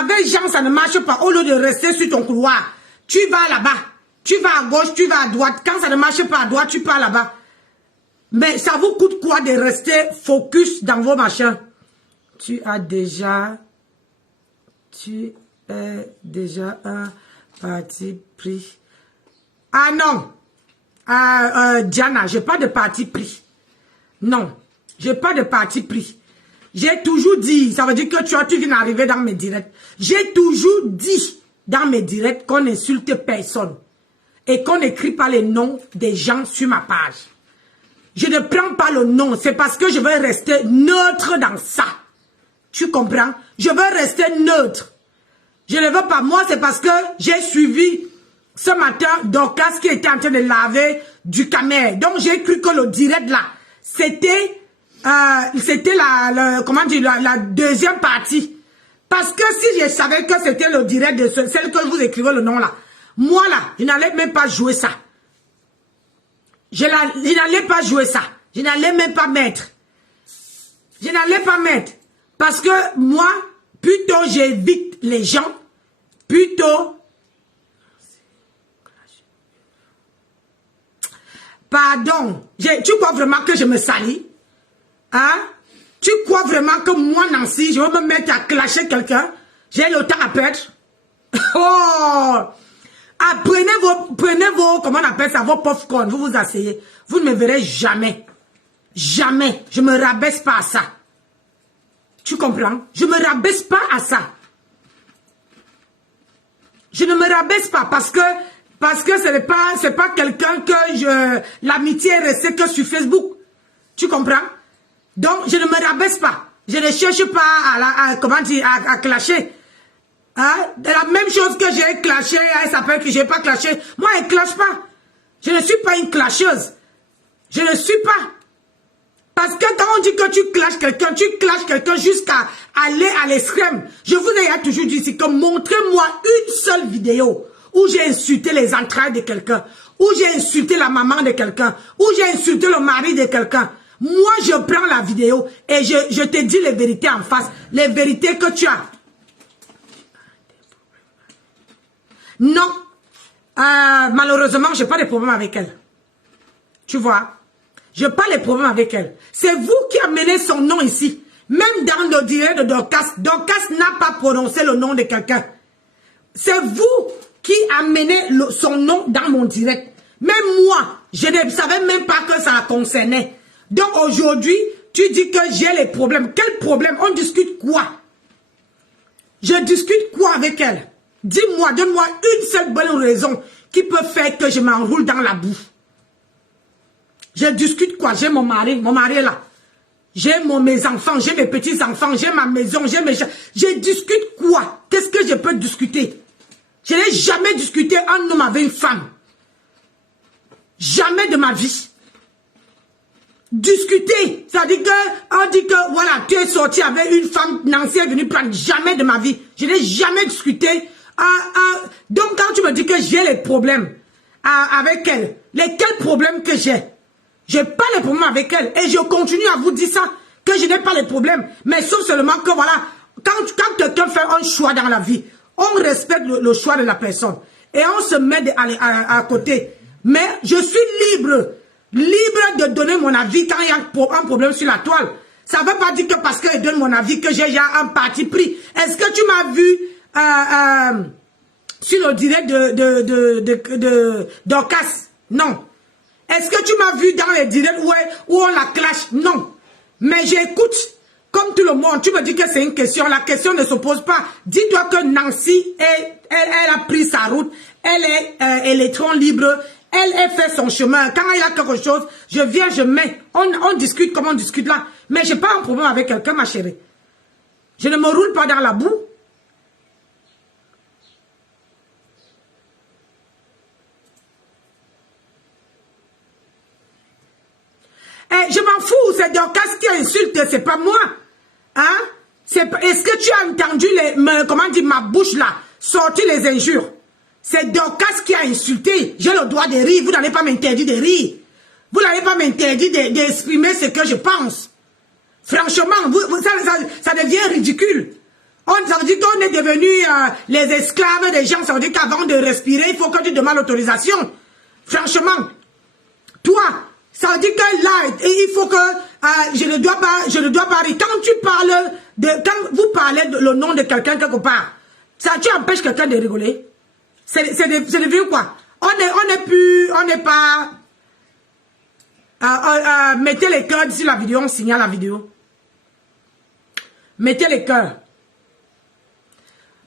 avec Jean, ça ne marche pas. Au lieu de rester sur ton couloir, tu vas là-bas. Tu vas à gauche, tu vas à droite. Quand ça ne marche pas à droite, tu pars là-bas. Mais ça vous coûte quoi de rester focus dans vos machins? Tu es déjà un parti pris. Ah non. Diana, j'ai pas de parti pris. Non. J'ai pas de parti pris. J'ai toujours dit, ça veut dire que tu viens d'arriver dans mes directs. J'ai toujours dit dans mes directs qu'on n'insulte personne. Et qu'on n'écrit pas les noms des gens sur ma page. Je ne prends pas le nom. C'est parce que je veux rester neutre dans ça. Tu comprends? Je veux rester neutre. Je ne veux pas. Moi, c'est parce que j'ai suivi ce matin Dorcas qui était en train de laver du camel. Donc, j'ai cru que le direct là, c'était comment dire, la deuxième partie. Parce que si je savais que c'était le direct de celle que vous écrivez le nom là, moi là, je n'allais même pas jouer ça. Je n'allais pas jouer ça. Je n'allais même pas mettre. Je n'allais pas mettre. Parce que moi, plutôt j'évite les gens. Plutôt. Pardon. Tu crois vraiment que je me salis? Hein? Tu crois vraiment que moi, Nancy, je vais me mettre à clasher quelqu'un? J'ai le temps à perdre. Oh! Ah, prenez vos, comment on appelle ça, vos popcorn, vous vous asseyez. Vous ne me verrez jamais. Jamais. Je ne me rabaisse pas à ça. Tu comprends? Je ne me rabaisse pas à ça. Je ne me rabaisse pas parce que c'est pas quelqu'un que l'amitié est restée que sur Facebook. Tu comprends? Donc, je ne me rabaisse pas. Je ne cherche pas à clasher. Hein? La même chose que j'ai clashé, elle s'appelle que je n'ai pas clashé. Moi, elle ne clash pas. Je ne suis pas une clasheuse. Je ne suis pas. Parce que quand on dit que tu clashes quelqu'un jusqu'à aller à l'extrême. Je vous ai toujours dit ici que montrez-moi une seule vidéo où j'ai insulté les entrailles de quelqu'un, où j'ai insulté la maman de quelqu'un, où j'ai insulté le mari de quelqu'un. Moi, je prends la vidéo et je te dis les vérités en face, les vérités que tu as. Non, malheureusement, je n'ai pas de problème avec elle. Tu vois, je n'ai pas de problème avec elle. C'est vous qui amenez son nom ici. Même dans le direct de Dorcas, Dorcas n'a pas prononcé le nom de quelqu'un. C'est vous qui amenez son nom dans mon direct. Même moi, je ne savais même pas que ça la concernait. Donc aujourd'hui, tu dis que j'ai les problèmes. Quel problème? On discute quoi? Je discute quoi avec elle? Dis-moi, donne-moi une seule bonne raison qui peut faire que je m'enroule dans la boue. Je discute quoi? J'ai mon mari est là. J'ai mes enfants, j'ai mes petits-enfants, j'ai ma maison, j'ai mes... Je discute quoi? Qu'est-ce que je peux discuter? Je n'ai jamais discuté un homme avec une femme. Jamais de ma vie. Discuter, ça dit que, on dit que, voilà, tu es sorti avec une femme, Nancy est venue prendre, jamais de ma vie. Je n'ai jamais discuté. Donc, quand tu me dis que j'ai les problèmes avec elle, quels problèmes que j'ai pas les problèmes avec elle. Et je continue à vous dire ça, que je n'ai pas les problèmes. Mais sauf seulement que, voilà, quand quelqu'un fait un choix dans la vie, on respecte le choix de la personne. Et on se met à côté. Mais je suis libre de donner mon avis quand il y a un problème sur la toile. Ça ne veut pas dire que parce que je donne mon avis que j'ai déjà un parti pris. Est-ce que tu m'as vu sur le direct de Dorcas? Non. Est-ce que tu m'as vu dans les directs où on la clash? Non. Mais j'écoute comme tout le monde. Tu me dis que c'est une question. La question ne se pose pas. Dis-toi que Nancy, elle a pris sa route. Elle est électron libre. Elle fait son chemin. Quand il y a quelque chose, je viens, je mets. On discute comme on discute là. Mais je n'ai pas un problème avec quelqu'un, ma chérie. Je ne me roule pas dans la boue. Je m'en fous, c'est Dorcas qui insulte, c'est pas moi. Hein? Est-ce que tu as entendu ma bouche là, sortir les injures? C'est Dorcas qui a insulté. J'ai le droit de rire. Vous n'allez pas m'interdire de rire. Vous n'allez pas m'interdire d'exprimer ce que je pense. Franchement, ça devient ridicule. Ça veut dire qu'on est devenu les esclaves des gens. Ça veut dire qu'avant de respirer, il faut que tu demandes l'autorisation. Franchement, toi, ça veut dire que là, il faut que je ne dois pas rire. Quand tu parles quand vous parlez le nom de quelqu'un quelque part, ça tu empêches quelqu'un de rigoler. C'est devenu quoi? On n'est pas. Mettez les cœurs sur la vidéo, on signale la vidéo. Mettez les cœurs.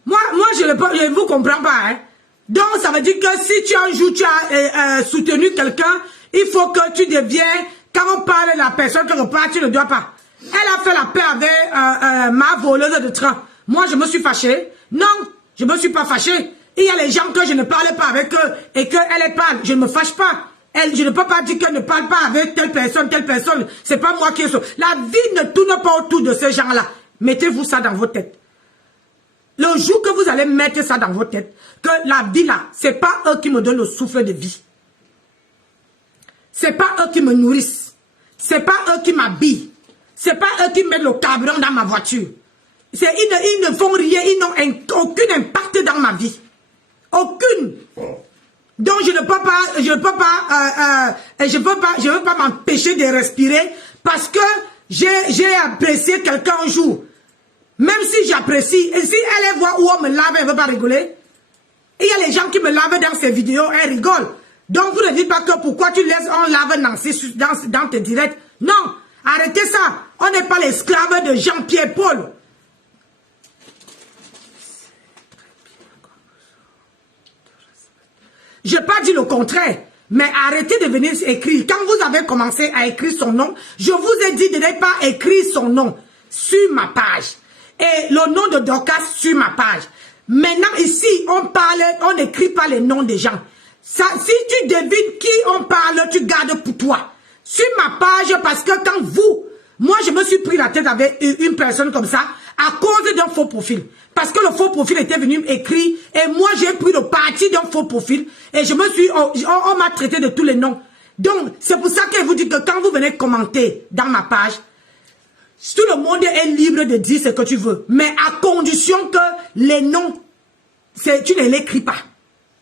Moi, je ne vous comprends pas. Hein? Donc, ça veut dire que si tu un jour tu as soutenu quelqu'un, il faut que tu deviens, quand on parle de la personne quelque part, tu ne dois pas. Elle a fait la paix avec ma voleuse de train. Moi, je me suis fâché. Non, je ne me suis pas fâché. Il y a les gens que je ne parle pas avec eux et qu'elle parle. Je ne me fâche pas. Je ne peux pas dire qu'elle ne parle pas avec telle personne, telle personne. C'est pas moi qui ai ça. La vie ne tourne pas autour de ces gens-là. Mettez-vous ça dans vos têtes. Le jour que vous allez mettre ça dans vos têtes, que la vie là, c'est pas eux qui me donnent le souffle de vie. C'est pas eux qui me nourrissent. C'est pas eux qui m'habillent. C'est pas eux qui mettent le carburant dans ma voiture. Ils ne font rien, ils n'ont aucun impact dans ma vie. Aucune. Donc je ne veux pas m'empêcher de respirer parce que j'ai apprécié quelqu'un un jour. Même si j'apprécie, et si elle voit où on me lave, elle ne veut pas rigoler. Il y a les gens qui me lavent dans ces vidéos, elle rigole. Donc vous ne dites pas que pourquoi tu laisses on lave Nancy dans tes directs. Non, arrêtez ça. On n'est pas l'esclave de Jean-Pierre Paul. Je n'ai pas dit le contraire, mais arrêtez de venir écrire. Quand vous avez commencé à écrire son nom, je vous ai dit de ne pas écrire son nom sur ma page. Et le nom de Dorcas sur ma page. Maintenant, ici, on n'écrit pas les noms des gens. Ça, si tu devines qui on parle, tu gardes pour toi. Sur ma page, parce que moi je me suis pris la tête avec une personne comme ça, à cause d'un faux profil. Parce que le faux profil était venu écrit, et moi j'ai pris le parti d'un faux profil, et on m'a traité de tous les noms. Donc, c'est pour ça que je vous dis que quand vous venez commenter dans ma page, tout le monde est libre de dire ce que tu veux. Mais à condition que les noms, tu ne l'écris pas.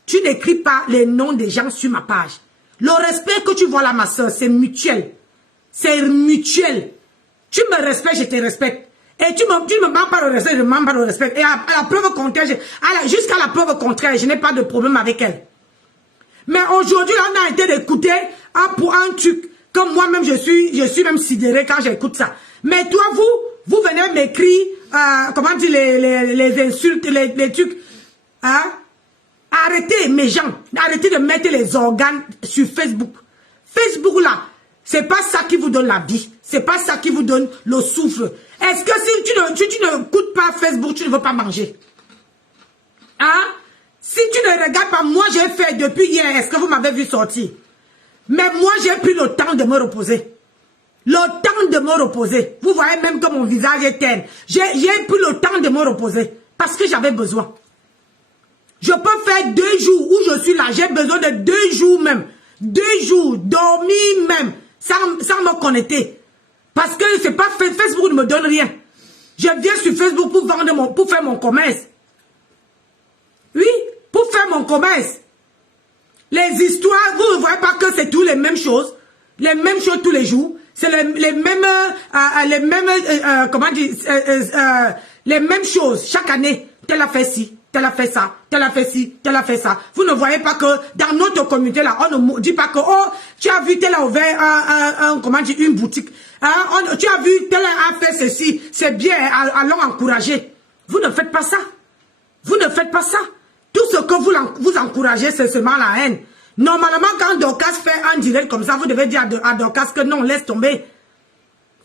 Tu n'écris pas les noms des gens sur ma page. Le respect que tu vois là, ma soeur, c'est mutuel. C'est mutuel. Tu me respectes, je te respecte. Et tu ne me mens pas le respect, je ne mens pas le respect. Et à la preuve contraire, jusqu'à la preuve contraire, je n'ai pas de problème avec elle. Mais aujourd'hui, on a été d'écouter pour un truc. Comme moi-même, je suis même sidéré quand j'écoute ça. Mais toi, vous venez m'écrire, comment dire, les insultes, les trucs. Hein? Arrêtez, mes gens. Arrêtez de mettre les organes sur Facebook. Facebook, là, c'est pas ça qui vous donne la vie. C'est pas ça qui vous donne le souffle. Est-ce que si tu ne écoutes pas Facebook, tu ne veux pas manger? Hein? Si tu ne regardes pas, moi j'ai fait depuis hier, est-ce que vous m'avez vu sortir? Mais moi, j'ai pris le temps de me reposer. Le temps de me reposer. Vous voyez même que mon visage est terne. J'ai pris le temps de me reposer. Parce que j'avais besoin. Je peux faire 2 jours où je suis là. J'ai besoin de 2 jours même. 2 jours, dormir même. Sans me connecter. Parce que c'est pas Facebook ne me donne rien. Je viens sur Facebook pour vendre pour faire mon commerce. Oui, pour faire mon commerce. Les histoires, vous ne voyez pas que c'est tous les mêmes choses. Les mêmes choses tous les jours. C'est les mêmes comment dire, les mêmes choses chaque année. Tel a fait ci, tel a fait ça, tel a fait ci, tel a fait ça. Vous ne voyez pas que dans notre communauté là, on ne dit pas que oh, tu as vu tel a ouvert comment dire, une boutique. Tu as vu tel a fait ceci, c'est bien, allons encourager. Vous ne faites pas ça. Vous ne faites pas ça. Tout ce que vous encouragez, c'est seulement la haine. Normalement, quand Dorcas fait un direct comme ça, vous devez dire à Dorcas que non, laisse tomber.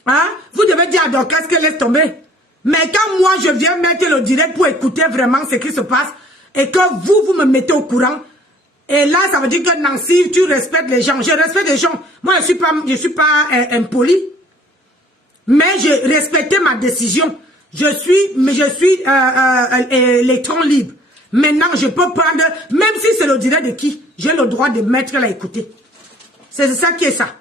Hein? Vous devez dire à Dorcas que laisse tomber. Mais quand moi, je viens mettre le direct pour écouter vraiment ce qui se passe, et que vous me mettez au courant, et là, ça veut dire que Nancy, tu respectes les gens. Je respecte les gens. Moi, je suis pas impoli. Mais j'ai respecté ma décision. Je suis électron libre. Maintenant, je peux prendre, même si c'est le direct de qui, j'ai le droit de mettre là écouter. C'est ça qui est ça.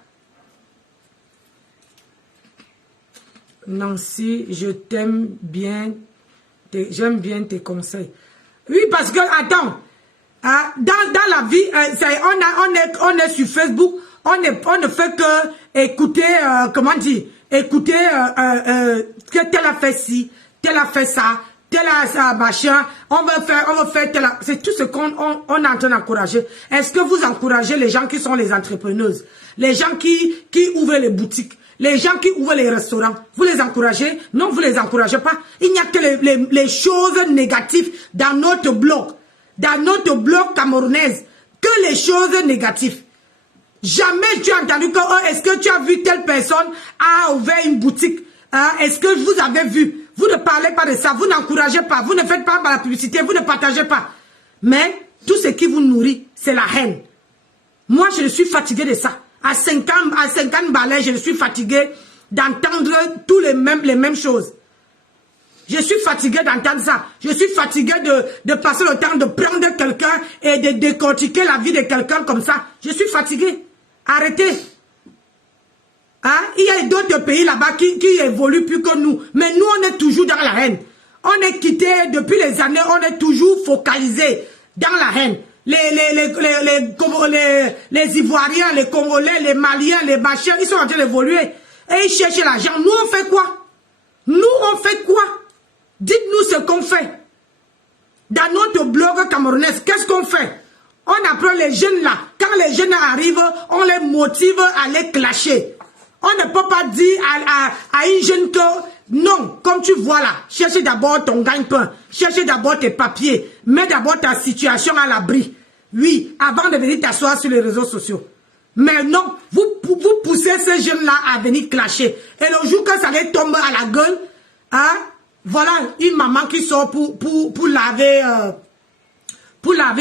Nancy, je t'aime bien. J'aime bien tes conseils. Oui, parce que, attends, dans la vie, on est sur Facebook, on ne fait que écouter, comment dire, écouter que tel a fait ci, tel a fait ça, tel a ça, machin, on va faire tel. C'est tout ce qu'on est en train d'encourager. Est-ce que vous encouragez les gens qui sont les entrepreneuses, les gens qui ouvrent les boutiques, les gens qui ouvrent les restaurants? Vous les encouragez? Non, vous les encouragez pas. Il n'y a que les choses négatives dans notre blog camerounaise, que les choses négatives. Jamais tu as entendu que, oh, est-ce que tu as vu telle personne a ouvert une boutique? Est-ce que vous avez vu? Vous ne parlez pas de ça, vous n'encouragez pas, vous ne faites pas la publicité, vous ne partagez pas. Mais tout ce qui vous nourrit, c'est la haine. Moi, je suis fatigué de ça. À 50 balais, je suis fatigué d'entendre tous les mêmes choses. Je suis fatigué d'entendre ça. Je suis fatigué de passer le temps de prendre quelqu'un et de décortiquer la vie de quelqu'un comme ça. Je suis fatigué. Arrêtez. Hein? Il y a d'autres pays là-bas qui évoluent plus que nous. Mais nous, on est toujours dans la haine. On est quitté depuis les années, on est toujours focalisé dans la haine. Les Ivoiriens, les Congolais, les Maliens, les Machins, ils sont en train d'évoluer. Et ils cherchent l'argent. Nous, on fait quoi? Nous, on fait quoi? Dites-nous ce qu'on fait. Dans notre blog camerounaise, qu'est-ce qu'on fait? On apprend les jeunes là. Quand les jeunes arrivent, on les motive à les clasher. On ne peut pas dire à une jeune que non, comme tu vois là, cherchez d'abord ton gagne-pain, cherchez d'abord tes papiers, mets d'abord ta situation à l'abri. Oui, avant de venir t'asseoir sur les réseaux sociaux. Mais non, vous poussez ces jeunes-là à venir clasher. Et le jour que ça les tombe à la gueule, hein, voilà une maman qui sort pour laver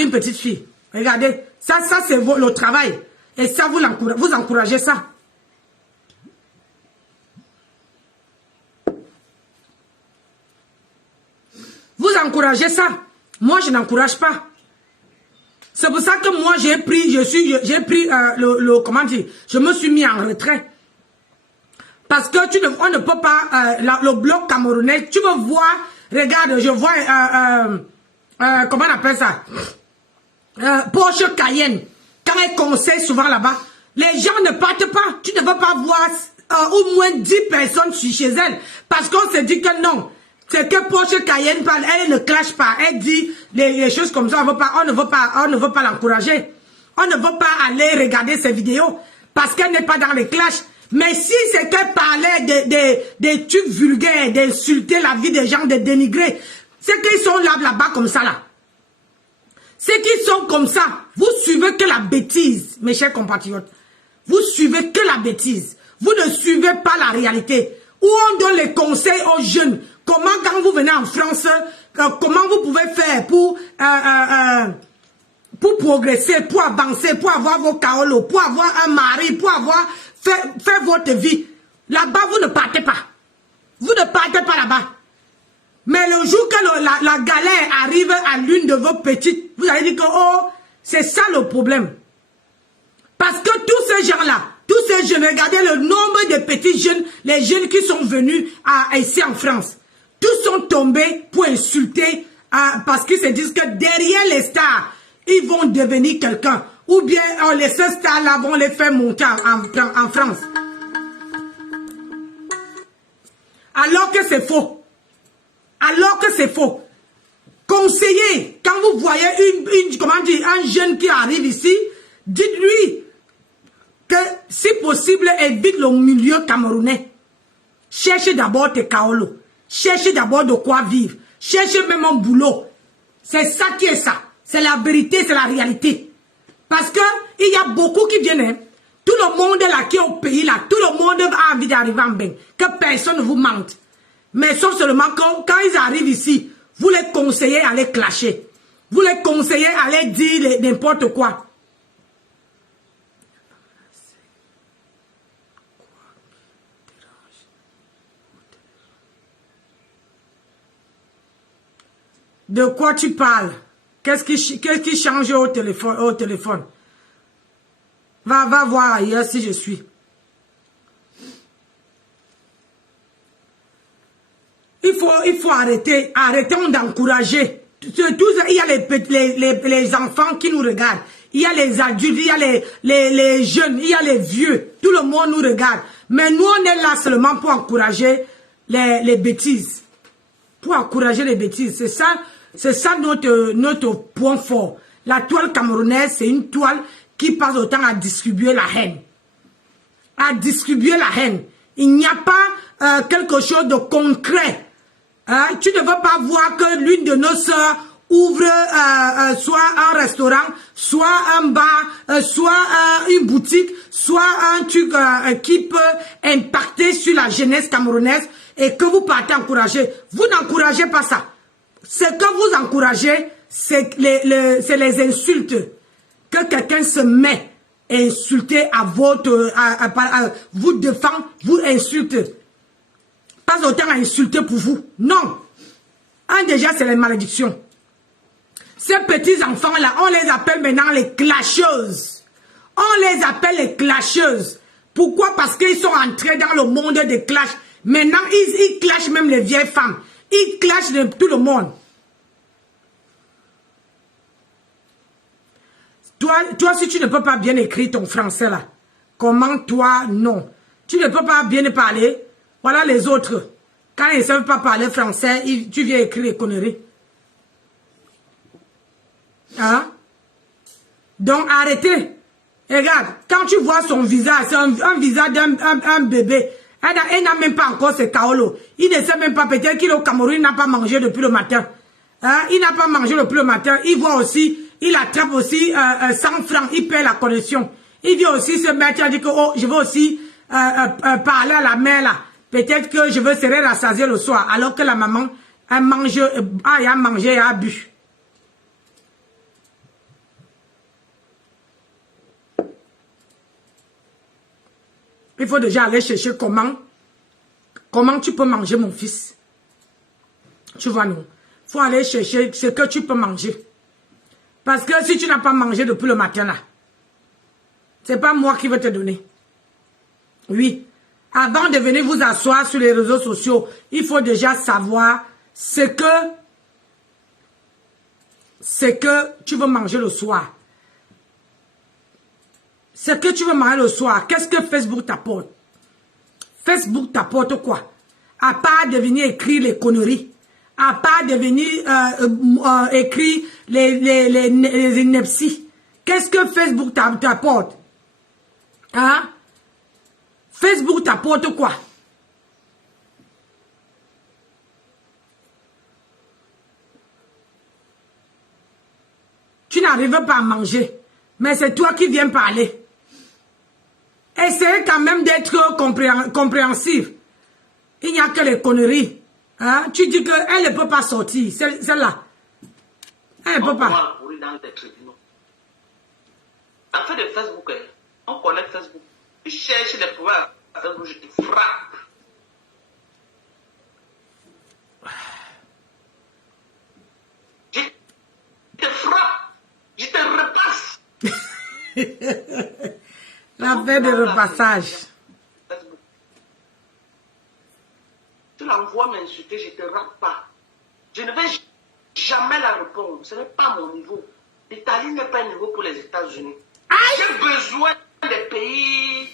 une petite fille. Regardez, ça c'est le travail. Et ça, vous encouragez ça. Vous encouragez ça. Moi, je n'encourage pas. C'est pour ça que moi, j'ai pris comment dire, je me suis mis en retrait. Parce que on ne peut pas, le bloc camerounais, tu me vois, regarde, je vois, comment on appelle ça? Porsche Cayenne. Quand elle conseille souvent là-bas, les gens ne partent pas. Tu ne veux pas voir au moins 10 personnes chez elle. Parce qu'on se dit que non. C'est que Porsche Cayenne parle, elle ne clash pas. Elle dit les choses comme ça, on ne veut pas l'encourager. On ne veut pas aller regarder ses vidéos parce qu'elle n'est pas dans les clashs. Mais si c'est qu'elle parlait des trucs vulgaires, d'insulter la vie des gens, de dénigrer, c'est qu'ils sont là-bas comme ça là. C'est qu'ils sont comme ça. Vous suivez que la bêtise, mes chers compatriotes. Vous suivez que la bêtise. Vous ne suivez pas la réalité. Où on donne les conseils aux jeunes. Comment, quand vous venez en France, comment vous pouvez faire pour pour progresser, pour avancer, pour avoir vos kaolos, pour avoir un mari, pour avoir fait votre vie. Là-bas, vous ne partez pas. Vous ne partez pas là-bas. Mais le jour que la galère arrive à l'une de vos petites, vous allez dire que, oh, c'est ça le problème. Parce que tous ces gens-là, tous ces jeunes, regardez le nombre de petits jeunes, les jeunes qui sont venus ici en France. Tous sont tombés pour insulter, parce qu'ils se disent que derrière les stars, ils vont devenir quelqu'un. Ou bien les stars-là vont les faire monter en France. Alors que c'est faux. Alors que c'est faux. Conseillez, quand vous voyez comment dire, un jeune qui arrive ici, dites-lui que si possible, évite le milieu camerounais. Cherchez d'abord tes kaolos. Cherchez d'abord de quoi vivre. Cherchez même un boulot. C'est ça qui est ça. C'est la vérité, c'est la réalité. Parce que il y a beaucoup qui viennent. Hein. Tout le monde là qui est au pays là, tout le monde a envie d'arriver en bain. Que personne ne vous mente. Mais sauf seulement quand ils arrivent ici, vous les conseillez à les clasher. Vous les conseillez à les dire n'importe quoi. De quoi tu parles? Qu'est-ce qui change au téléphone? Va voir ailleurs si je suis. Il faut arrêter. Arrêtons d'encourager. Il y a les enfants qui nous regardent. Il y a les adultes, il y a les jeunes, il y a les vieux. Tout le monde nous regarde. Mais nous, on est là seulement pour encourager les bêtises. Pour encourager les bêtises. C'est ça notre point fort. La toile camerounaise, c'est une toile qui passe autant à distribuer la haine. À distribuer la haine. Il n'y a pas quelque chose de concret. Tu ne veux pas voir que l'une de nos sœurs ouvre soit un restaurant, soit un bar, soit une boutique, soit un truc qui peut impacter sur la jeunesse camerounaise et que vous partez encourager. Vous n'encouragez pas ça. Ce que vous encouragez, c'est les insultes. Que quelqu'un se met à insulter à vous défend, vous insulte. Pas autant à insulter pour vous. Non. Déjà, c'est les malédictions. Ces petits enfants-là, on les appelle maintenant les clasheuses. On les appelle les clasheuses. Pourquoi? Parce qu'ils sont entrés dans le monde des clashs. Maintenant, ils clashent même les vieilles femmes. Ils clashent de tout le monde. Toi, si tu ne peux pas bien écrire ton français là, comment toi, non. Tu ne peux pas bien parler. Voilà les autres. Quand ils ne savent pas parler français, tu viens écrire les conneries. Hein? Donc arrêtez. Regarde, quand tu vois son visage, c'est un visage d'un bébé. Elle n'a même pas encore ses kaolos. Il ne sait même pas, peut-être qu'il est au Cameroun, il n'a pas mangé depuis le matin. Hein? Il n'a pas mangé depuis le matin. Il voit aussi, il attrape aussi 100 francs, il paie la connexion. Il vient aussi se mettre à dire que oh, je veux aussi parler à la mère là. Peut-être que je veux serrer rassasier le soir, alors que la maman, elle mange, elle a mangé, elle a bu. Il faut déjà aller chercher comment tu peux manger, mon fils. Tu vois, non. Il faut aller chercher ce que tu peux manger. Parce que si tu n'as pas mangé depuis le matin, là, c'est pas moi qui vais te donner. Oui. Avant de venir vous asseoir sur les réseaux sociaux, il faut déjà savoir ce que tu veux manger le soir. Ce que tu veux manger le soir, qu'est-ce que Facebook t'apporte? Facebook t'apporte quoi? À part de venir écrire les conneries, à part de venir écrire les inepties. Qu'est-ce que Facebook t'apporte? Hein? Facebook t'apporte quoi? Tu n'arrives pas à manger, mais c'est toi qui viens parler. Essayez quand même d'être compréhensif. Il n'y a que les conneries. Hein? Tu dis qu'elle ne peut pas sortir, celle-là. Elle ne peut pas. En fait de Facebook, hein, on connaît Facebook. Tu cherches des problèmes à Facebook, je te frappe. Je te frappe. Je te repasse. La fait de repassage. Tu l'envoies m'insulter, je ne te rate pas. Je ne vais jamais la répondre. Ce n'est pas mon niveau. L'Italie n'est pas un niveau pour les États-Unis. J'ai besoin des pays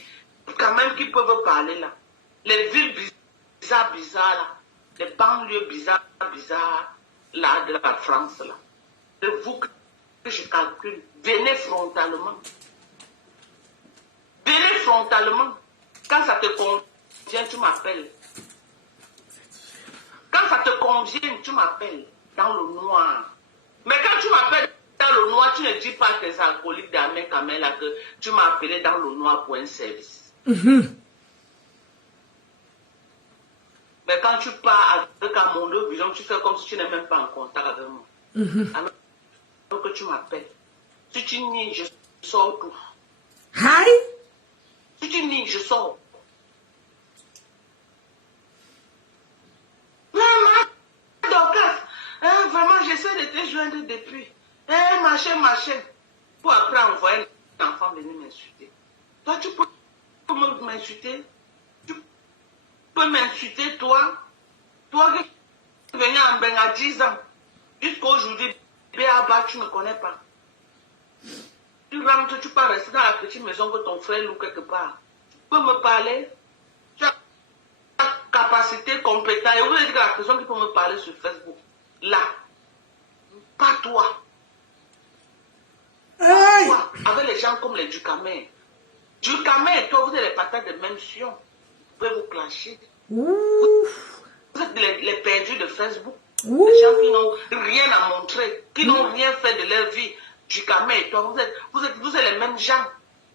quand même qui peuvent parler là. Les villes bizarres là. Les banlieues bizarres là de la France là. De vous que je calcule. Venez frontalement. Venez frontalement. Quand ça te convient, tu m'appelles. Quand ça te convient, tu m'appelles dans le noir. Mais quand tu m'appelles dans le noir, tu ne dis pas à tes alcooliques d'Amé Kamela que tu m'as appelé dans le noir pour un service. Mais quand tu pars avec un monde de vision, tu fais comme si tu n'es même pas en contact avec moi. Alors que tu m'appelles. Si tu nies, je sors tout. Hi? Si tu nies, je sors. Vraiment, j'essaie de te joindre depuis. Machin. Pour après envoyer l'enfant venir m'insulter. Toi, tu peux m'insulter. Tu peux m'insulter, toi. Toi qui venais en Ben à 10 ans. Jusqu'aujourd'hui, Béaba, tu ne me connais pas. Tu rentres, tu peux rester dans la petite maison que ton frère loue quelque part. Tu peux me parler. Tu as capacité, compétence. Et vous avez dit que la personne qui peut me parler sur Facebook, là, pas toi. Hey. Toi, avec les gens comme les Ducamé. Ducamé et toi, vous êtes les patates de même sion. Vous pouvez vous clasher. Ouf. Vous êtes les perdus de Facebook. Ouf. Les gens qui n'ont rien à montrer, qui n'ont rien fait de leur vie. Ducamé et toi, vous êtes les mêmes gens.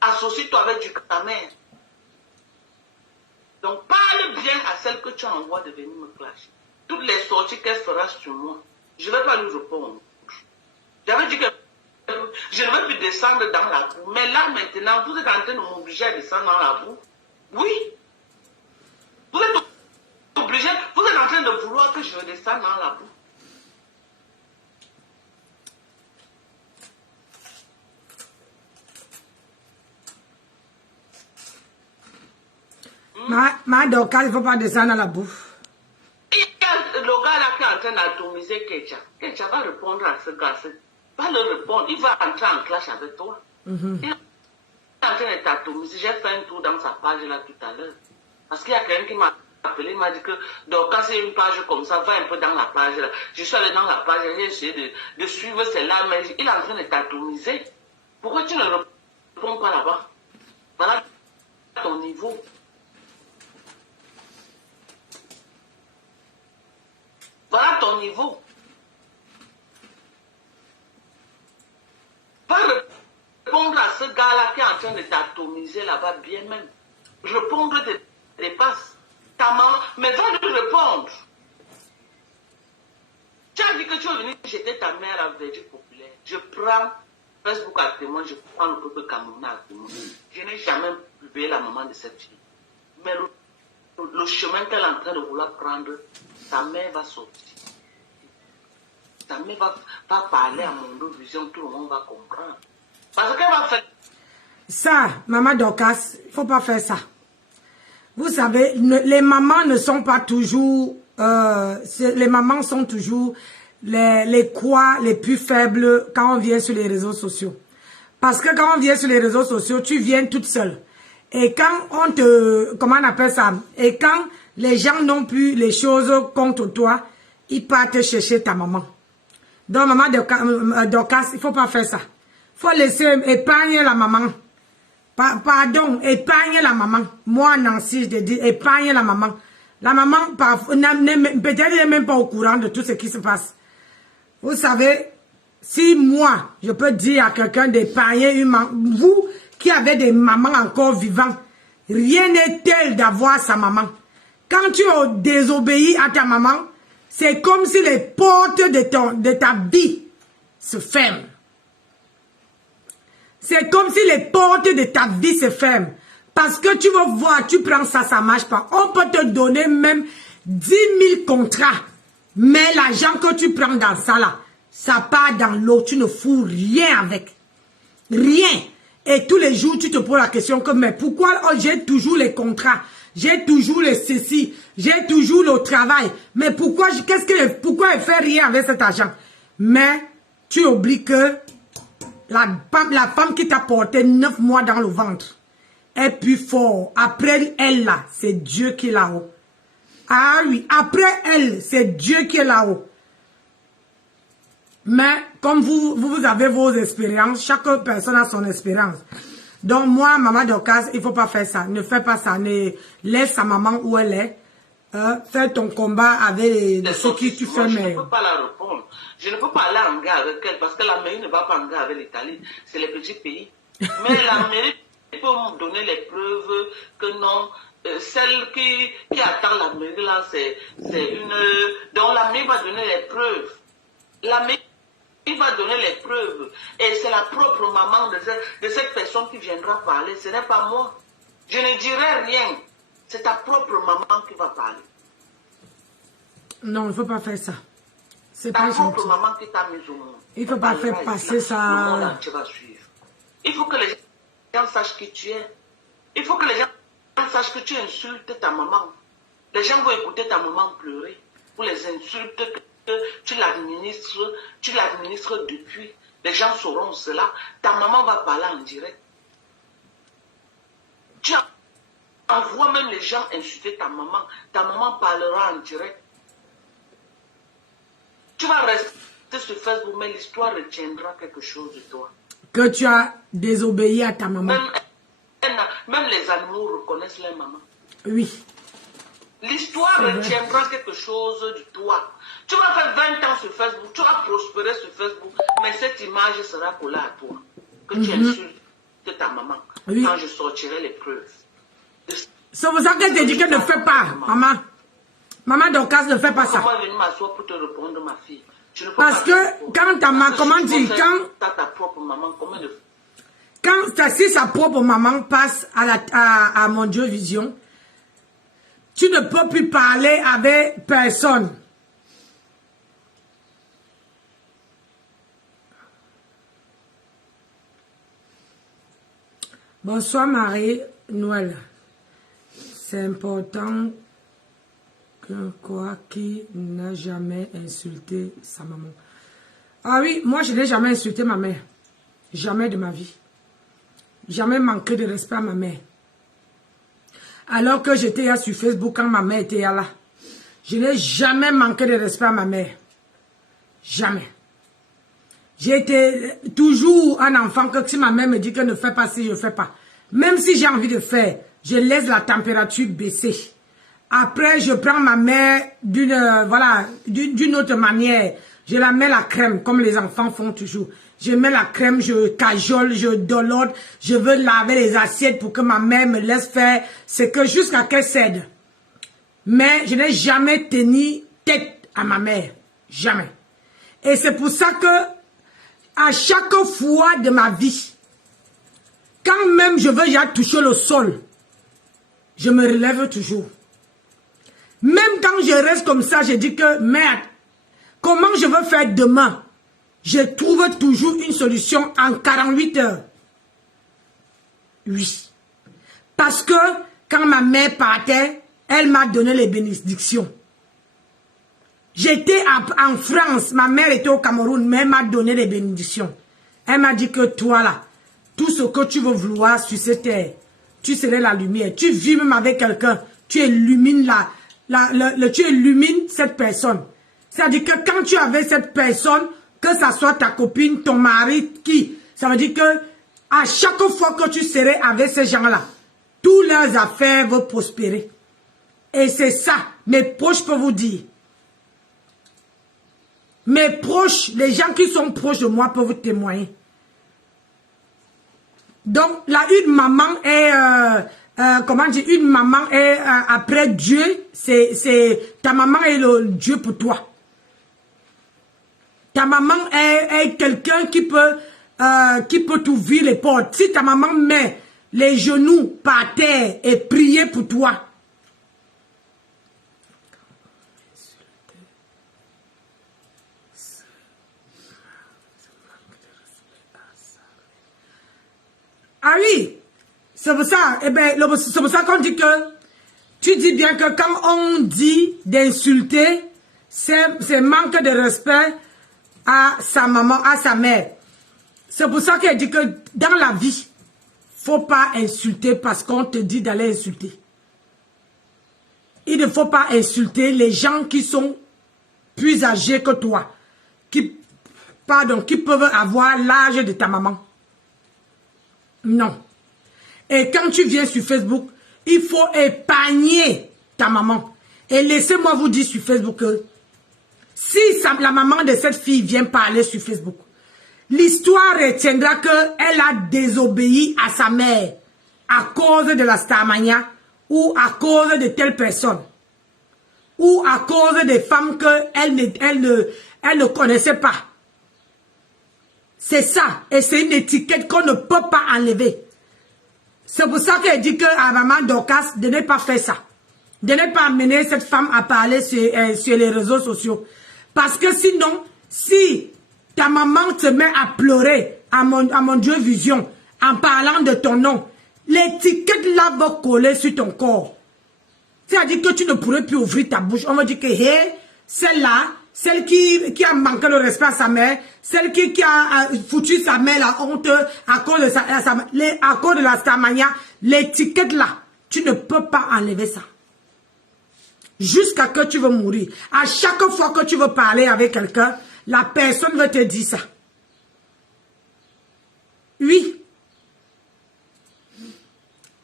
Associe-toi avec Ducamé. Donc, parle bien à celle que tu envoies de venir me clasher. Toutes les sorties qu'elle fera sur moi, je ne vais pas lui répondre. J'avais dit que je ne vais plus descendre dans la boue. Mais là, maintenant, vous êtes en train de m'obliger à descendre dans la boue. Oui. Vous êtes obligé, vous êtes en train de vouloir que je descende dans la boue. Ma Dorcas, il ne faut pas descendre dans la bouffe. Il y a le gars là qui est en train d'atomiser Kecha. Kecha va répondre à ce gars. Va le répondre. Il va entrer en clash avec toi. Il est en train de t'atomiser. J'ai fait un tour dans sa page là tout à l'heure. Parce qu'il y a quelqu'un qui m'a appelé, il m'a dit que Dorcas, c'est une page comme ça, va un peu dans la page là. Je suis allé dans la page, j'ai essayé de suivre celle-là, mais il est en train de t'atomiser. Pourquoi tu ne réponds pas là-bas? Voilà ton niveau. Voilà ton niveau. Va répondre à ce gars-là qui est en train de t'atomiser là-bas bien même. Répondre des passes. Ta maman, mais va lui répondre. Tu as dit que tu es venu jeter ta mère à Verdure Populaire. Je prends Facebook à témoin, je prends le peuple camerounais à témoin. Je n'ai jamais publié la maman de cette fille. Mais le chemin qu'elle est en train de vouloir prendre, ta mère va sortir. Ta mère va parler à mon vision, tout le monde va comprendre. Parce qu'elle va faire... Ça, maman Dorcas, il ne faut pas faire ça. Vous savez, les mamans ne sont pas toujours... les mamans sont toujours les quoi les plus faibles quand on vient sur les réseaux sociaux. Parce que quand on vient sur les réseaux sociaux, tu viens toute seule. Et quand on te... Comment on appelle ça? Et quand les gens n'ont plus les choses contre toi, ils partent chercher ta maman. Donc, maman Dorcas, il ne faut pas faire ça. Il faut laisser épargner la maman. Pardon, épargner la maman. Moi, Nancy, je te dis, épargner la maman. La maman, peut-être n'est même pas au courant de tout ce qui se passe. Vous savez, si moi, je peux dire à quelqu'un d'épargner une maman, vous qui avez des mamans encore vivantes, rien n'est tel d'avoir sa maman. Quand tu désobéis à ta maman, c'est comme si les portes de ta vie se ferment. C'est comme si les portes de ta vie se ferment. Parce que tu vas voir, tu prends ça, ça ne marche pas. On peut te donner même 10 000 contrats. Mais l'argent que tu prends dans ça là, ça part dans l'eau. Tu ne fous rien avec. Rien. Et tous les jours, tu te poses la question que, mais pourquoi j'ai toujours les contrats? J'ai toujours les ceci. J'ai toujours le travail. Mais pourquoi elle fait rien avec cet argent? Mais tu oublies que la femme qui t'a porté 9 mois dans le ventre est plus fort. Après elle là, c'est Dieu qui est là-haut. Ah oui, après elle, c'est Dieu qui est là-haut. Mais comme vous avez vos expériences, chaque personne a son expérience. Donc moi, maman Dorcas, il ne faut pas faire ça. Ne fais pas ça. Ne laisse sa maman où elle est. Fais ton combat avec ceux qui tu fais. Je ne peux pas la répondre. Je ne peux pas aller en guerre avec elle parce que l'Amérique ne va pas en guerre avec l'Italie. C'est les petits pays. Mais l'Amérique peut me donner les preuves que non. Celle qui attend l'Amérique là, c'est une... Donc l'Amérique va donner les preuves. L'Amérique va donner les preuves. Et c'est la propre maman de cette personne qui viendra parler. Ce n'est pas moi. Je ne dirai rien. C'est ta propre maman qui va parler. Non, il ne faut pas faire ça. C'est ta pas propre gentil. Maman qui t'a mis au monde. Il ne faut pas faire passer ça. Tu vas suivre. Il faut que les gens sachent qui tu es. Il faut que les gens sachent que tu insultes ta maman. Les gens vont écouter ta maman pleurer pour les insultes que tu l'administres depuis. Les gens sauront cela. Ta maman va parler en direct. Tu envoies même les gens insulter ta maman. Ta maman parlera en direct. Tu vas rester sur Facebook, mais l'histoire retiendra quelque chose de toi. Que tu as désobéi à ta maman. Même les animaux reconnaissent leur maman. Oui. L'histoire retiendra quelque chose de toi. Tu vas faire 20 ans sur Facebook, tu vas prospérer sur Facebook, mais cette image sera collée à toi. Que tu insultes ta maman. Oui. Quand je sortirai les preuves. C'est pour ça que je te dis que ne fais pas, maman. Maman Dorcas ne fait pas ça. Comment venir m'asseoir pour te répondre, ma fille? Parce que quand ta maman, comment dire, quand ta propre maman, comment de... si sa propre maman passe à mon Dieu Vision, tu ne peux plus parler avec personne. Bonsoir Marie-Noël. C'est important que quoi qui n'a jamais insulté sa maman. Ah oui, moi je n'ai jamais insulté ma mère. Jamais de ma vie. Jamais manqué de respect à ma mère. Alors que j'étais là sur Facebook quand ma mère était là. Je n'ai jamais manqué de respect à ma mère. Jamais. J'ai été toujours un enfant que si ma mère me dit que ne fais pas ci, je ne fais pas. Même si j'ai envie de faire, je laisse la température baisser. Après, je prends ma mère d'une autre manière. Je la mets la crème, comme les enfants font toujours. Je mets la crème, je cajole, je dolode. Je veux laver les assiettes pour que ma mère me laisse faire ce que jusqu'à qu'elle cède. Mais je n'ai jamais tenu tête à ma mère. Jamais. Et c'est pour ça que, à chaque fois de ma vie, quand même je veux déjà toucher le sol, je me relève toujours. Même quand je reste comme ça, je dis que, merde, comment je veux faire demain? Je trouve toujours une solution en 48 heures. Oui. Parce que, quand ma mère partait, elle m'a donné les bénédictions. J'étais en France, ma mère était au Cameroun, mais elle m'a donné les bénédictions. Elle m'a dit que toi là, tout ce que tu veux vouloir sur cette terre, tu serais la lumière. Tu vis même avec quelqu'un, tu illumines tu illumines cette personne. C'est-à-dire que quand tu es avec cette personne, que ça soit ta copine, ton mari, ça veut dire que à chaque fois que tu serais avec ces gens-là, toutes leurs affaires vont prospérer. Et c'est ça, mes proches peuvent vous dire. Mes proches, les gens qui sont proches de moi peuvent vous témoigner. Donc, là, une maman est, comment dire, une maman est après Dieu, ta maman est le Dieu pour toi. Ta maman est quelqu'un qui peut qui peut t'ouvrir les portes. Si ta maman met les genoux par terre et prier pour toi. Ah oui, c'est pour ça, eh ben, c'est pour ça qu'on dit que, tu dis bien que quand on dit d'insulter, c'est manque de respect à sa maman, à sa mère. C'est pour ça qu'elle dit que dans la vie, faut pas insulter parce qu'on te dit d'aller insulter. Il ne faut pas insulter les gens qui sont plus âgés que toi, qui peuvent avoir l'âge de ta maman. Non. Et quand tu viens sur Facebook, il faut épargner ta maman. Et laissez-moi vous dire sur Facebook que si la maman de cette fille vient parler sur Facebook, l'histoire retiendra qu'elle a désobéi à sa mère à cause de la Starmania ou à cause de telle personne ou à cause des femmes qu'elle ne connaissait pas. C'est ça. Et c'est une étiquette qu'on ne peut pas enlever. C'est pour ça qu'elle dit à maman Dorcas de ne pas faire ça. De ne pas amener cette femme à parler sur les réseaux sociaux. Parce que sinon, si ta maman te met à pleurer à mon Dieu Vision en parlant de ton nom, l'étiquette là va coller sur ton corps. C'est-à-dire que tu ne pourrais plus ouvrir ta bouche. On va dire que hey, celle-là, celle qui a manqué le respect à sa mère, celle qui a foutu sa mère la honte à cause de la Starmania, l'étiquette là, tu ne peux pas enlever ça. Jusqu'à que tu veux mourir. À chaque fois que tu veux parler avec quelqu'un, la personne veut te dire ça. Oui.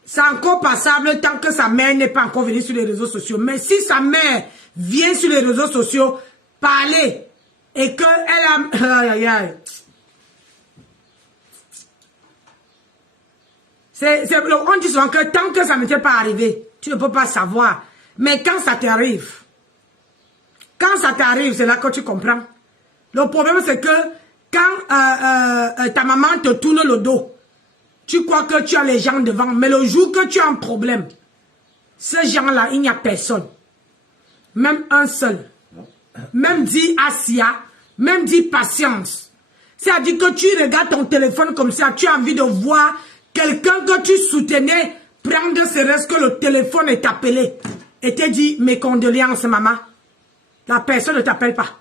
C'est encore passable tant que sa mère n'est pas encore venue sur les réseaux sociaux. Mais si sa mère vient sur les réseaux sociaux parler et qu'elle a... Aïe, aïe. On dit souvent que tant que ça ne t'est pas arrivé, tu ne peux pas savoir. Mais quand ça t'arrive, c'est là que tu comprends. Le problème, c'est que quand ta maman te tourne le dos, tu crois que tu as les gens devant. Mais le jour que tu as un problème, ces gens-là, il n'y a personne. Même un seul. Même dit Asia, même dit patience. C'est-à-dire que tu regardes ton téléphone comme ça, tu as envie de voir quelqu'un que tu soutenais prendre ce risque que le téléphone est appelé. Et te dit, mes condoléances, maman. La personne ne t'appelle pas.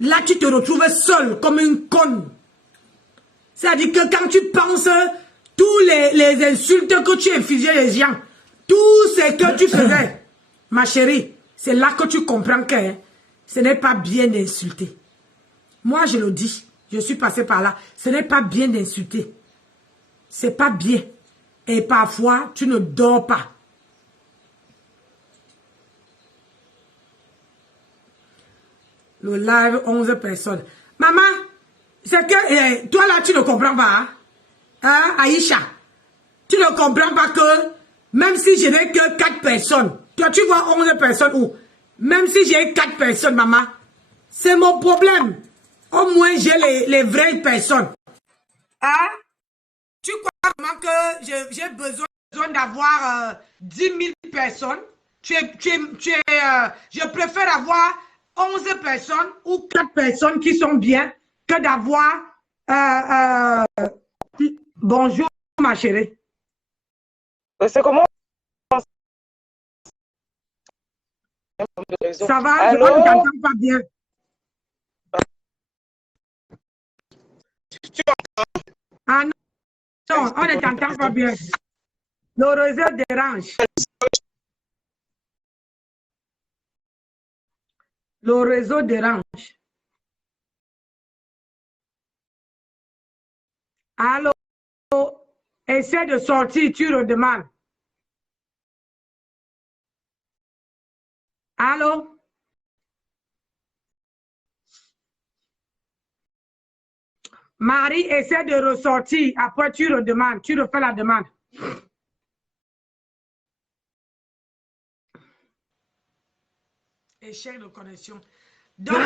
Là, tu te retrouves seul comme une conne. C'est-à-dire que quand tu penses tous les insultes que tu infligeais les gens, tout ce que tu faisais, ma chérie, c'est là que tu comprends que ce n'est pas bien d'insulter. Moi, je le dis, je suis passée par là. Ce n'est pas bien d'insulter. C'est pas bien. Et parfois, tu ne dors pas. Le live, 11 personnes. Maman, c'est que toi là, tu ne comprends pas. Hein, Aïcha? Tu ne comprends pas que même si je n'ai que 4 personnes, toi tu vois 11 personnes où? Même si j'ai 4 personnes, maman, c'est mon problème. Au moins, j'ai les vraies personnes. Hein? Tu crois vraiment que j'ai besoin d'avoir 10 000 personnes? Je préfère avoir 11 personnes ou 4 personnes qui sont bien que d'avoir... bonjour, ma chérie. C'est comment? Ça va? Allô? Je ne t'entends pas bien. Ah non, non, on ne t'entend pas bien. Le réseau dérange. Le réseau dérange. Allô? Essaie de sortir, tu redemandes. Allô? Marie, essaie de ressortir. Après, tu redemandes. Tu refais la demande. Échec de connexion. Donc,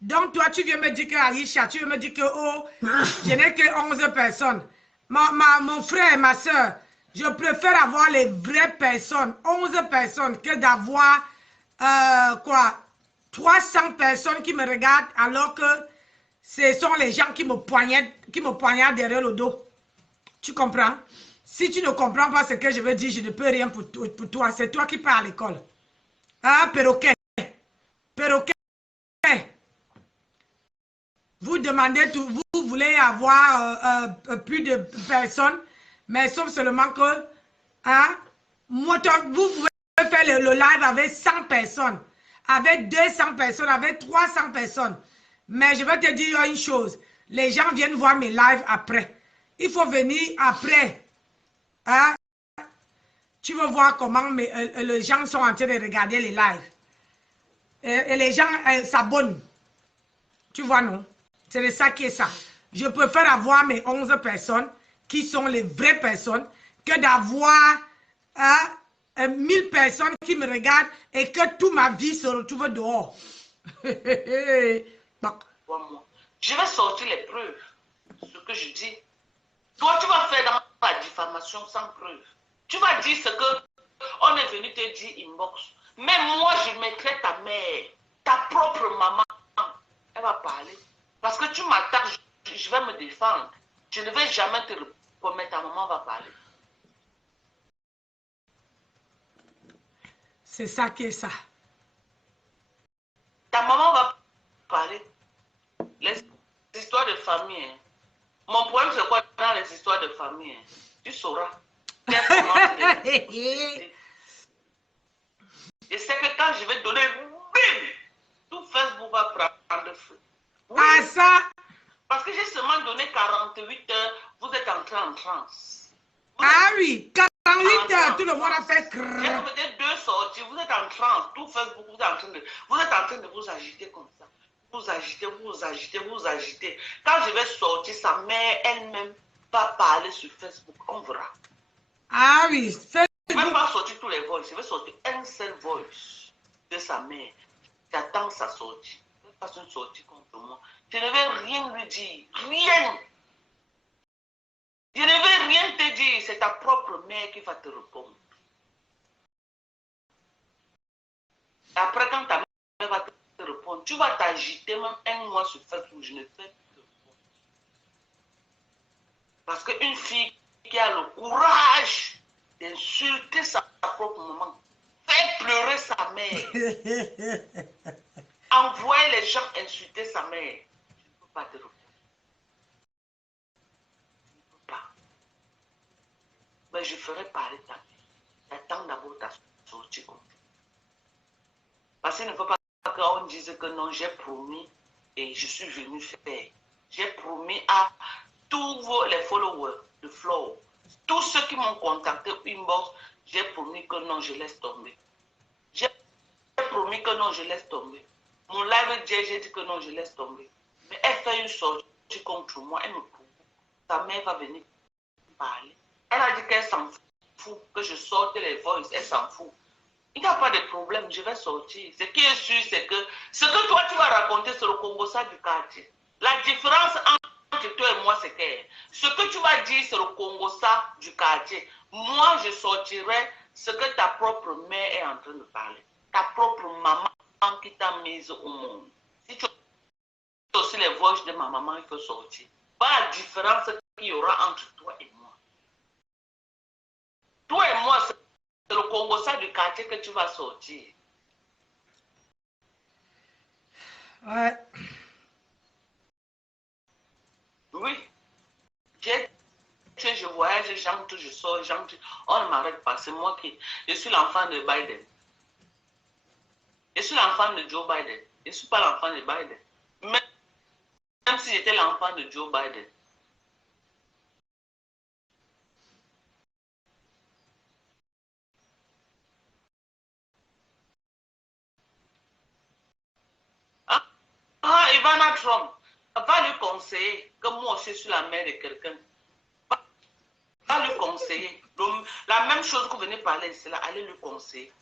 Donc, toi, tu viens me dire que Aïcha, tu viens me dire que, oh, je n'ai que 11 personnes. Mon frère et ma soeur, je préfère avoir les vraies personnes, 11 personnes, que d'avoir, quoi, 300 personnes qui me regardent alors que ce sont les gens qui me poignardent derrière le dos. Tu comprends? Si tu ne comprends pas ce que je veux dire, je ne peux rien pour toi. C'est toi qui pars à l'école. Ah, perroquet. Perroquet. Vous demandez tout, vous voulez avoir plus de personnes, mais sauf seulement que, hein, moi, vous pouvez faire le live avec 100 personnes, avec 200 personnes, avec 300 personnes. Mais je vais te dire une chose, les gens viennent voir mes lives après. Il faut venir après. Hein? Tu veux voir comment les gens sont en train de regarder les lives. Et les gens s'abonnent. Tu vois, non? C'est ça qui est ça. Je préfère avoir mes 11 personnes qui sont les vraies personnes que d'avoir 1000 personnes qui me regardent et que toute ma vie se retrouve dehors. Je vais sortir les preuves. Ce que je dis. Toi, tu vas faire dans la diffamation sans preuve. Tu vas dire ce que on est venu te dire inbox. Mais moi, je mettrai ta mère, ta propre maman. Elle va parler. Parce que tu m'attaques, je vais me défendre. Je ne vais jamais te remettre. Ta maman va parler. C'est ça qui est ça. Ta maman va parler. Les histoires de famille. Hein. Mon problème, c'est quoi dans les histoires de famille? Hein? Tu sauras. Je sais que quand je vais donner, bim, tout Facebook va prendre feu. Oui. Ah, ça! Parce que j'ai seulement donné 48 heures, vous êtes entré en transe. Ah oui, 48 heures, tout le monde a fait crrrr. J'ai peut-être 2 sorties, vous êtes en transe, tout Facebook, vous êtes en train de vous agiter comme ça. Vous agitez, vous agitez, vous agitez. Quand je vais sortir, sa mère elle-même va parler sur Facebook, on verra. Ah oui, Facebook. Je ne vais pas sortir tous les voices, je vais sortir un seul voice de sa mère. J'attends sa sortie. Je ne vais pas une sortie contre moi. Je ne vais rien lui dire, rien. Je ne vais rien te dire, c'est ta propre mère qui va te répondre. Après, quand ta mère va te répondre, tu vas t'agiter même un mois sur Facebook, je ne fais plus de répondre. Parce qu'une fille qui a le courage d'insulter sa propre maman, fait pleurer sa mère, envoyer les gens insulter sa mère, je ne peux pas te répondre. Je ne peux pas. Mais je ferai parler ta vie. J'attends d'abord ta sortie contre. Parce qu'il ne faut pas qu'on dise que non, j'ai promis et je suis venu faire. J'ai promis à tous les followers de Flow, tous ceux qui m'ont contacté inbox, j'ai promis que non, je laisse tomber. J'ai promis que non, je laisse tomber. Mon live, j'ai dit que non, je laisse tomber. Mais elle fait une sortie contre moi, elle me prouve. Sa mère va venir parler. Elle a dit qu'elle s'en fout, que je sorte les voices, elle s'en fout. Il n'y a pas de problème, je vais sortir. Ce qui est sûr, c'est que ce que toi tu vas raconter sur le Congo-Ça du quartier, la différence entre toi et moi, c'est que ce que tu vas dire sur le Congo-Ça du quartier, moi je sortirai ce que ta propre mère est en train de parler. Ta propre maman qui t'a mise au monde. Si tu as aussi les voix de ma maman, il faut sortir. Pas la différence qu'il y aura entre toi et moi. Toi et moi, c'est le Congo-Ça du quartier que tu vas sortir. Ouais. Oui. Je voyage, j'entre, je sors, j'entre. On ne m'arrête pas. C'est moi qui... Je suis l'enfant de Biden. Je suis l'enfant de Joe Biden. Je ne suis pas l'enfant de Biden. Même si j'étais l'enfant de Joe Biden. Ivana Trump va lui conseiller que moi aussi je suis la mère de quelqu'un. Va lui conseiller. Donc, la même chose que vous venez parler, c'est là, allez lui conseiller.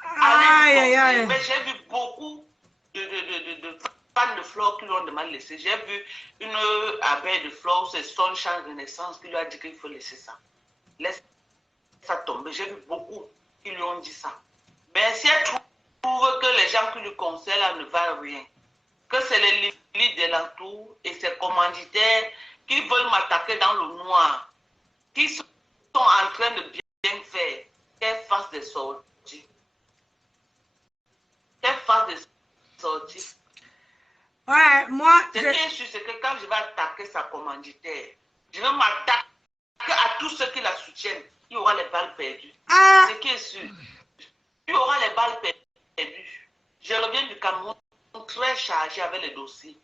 Allez lui conseiller. Mais j'ai vu beaucoup de fans de fleurs qui lui ont demandé de laisser. J'ai vu une abeille de fleurs, c'est Sunshine Renaissance, qui lui a dit qu'il faut laisser ça. Laisse ça tomber. J'ai vu beaucoup qui lui ont dit ça. Mais si elle trouve que les gens qui lui conseillent là ne valent rien, que c'est les limites de l'entour et ses commanditaires qui veulent m'attaquer dans le noir, qui sont en train de bien faire, qu'elle fasse des sorties. Qu'elle fasse des sorties. Ouais, moi... Ce qui est sûr, c'est que quand je vais attaquer sa commanditaire, je vais m'attaquer à tous ceux qui la soutiennent. Il y aura les balles perdues. Ah. Ce qui est sûr, il y aura les balles perdues. Je reviens du Cameroun très chargé avec les dossiers.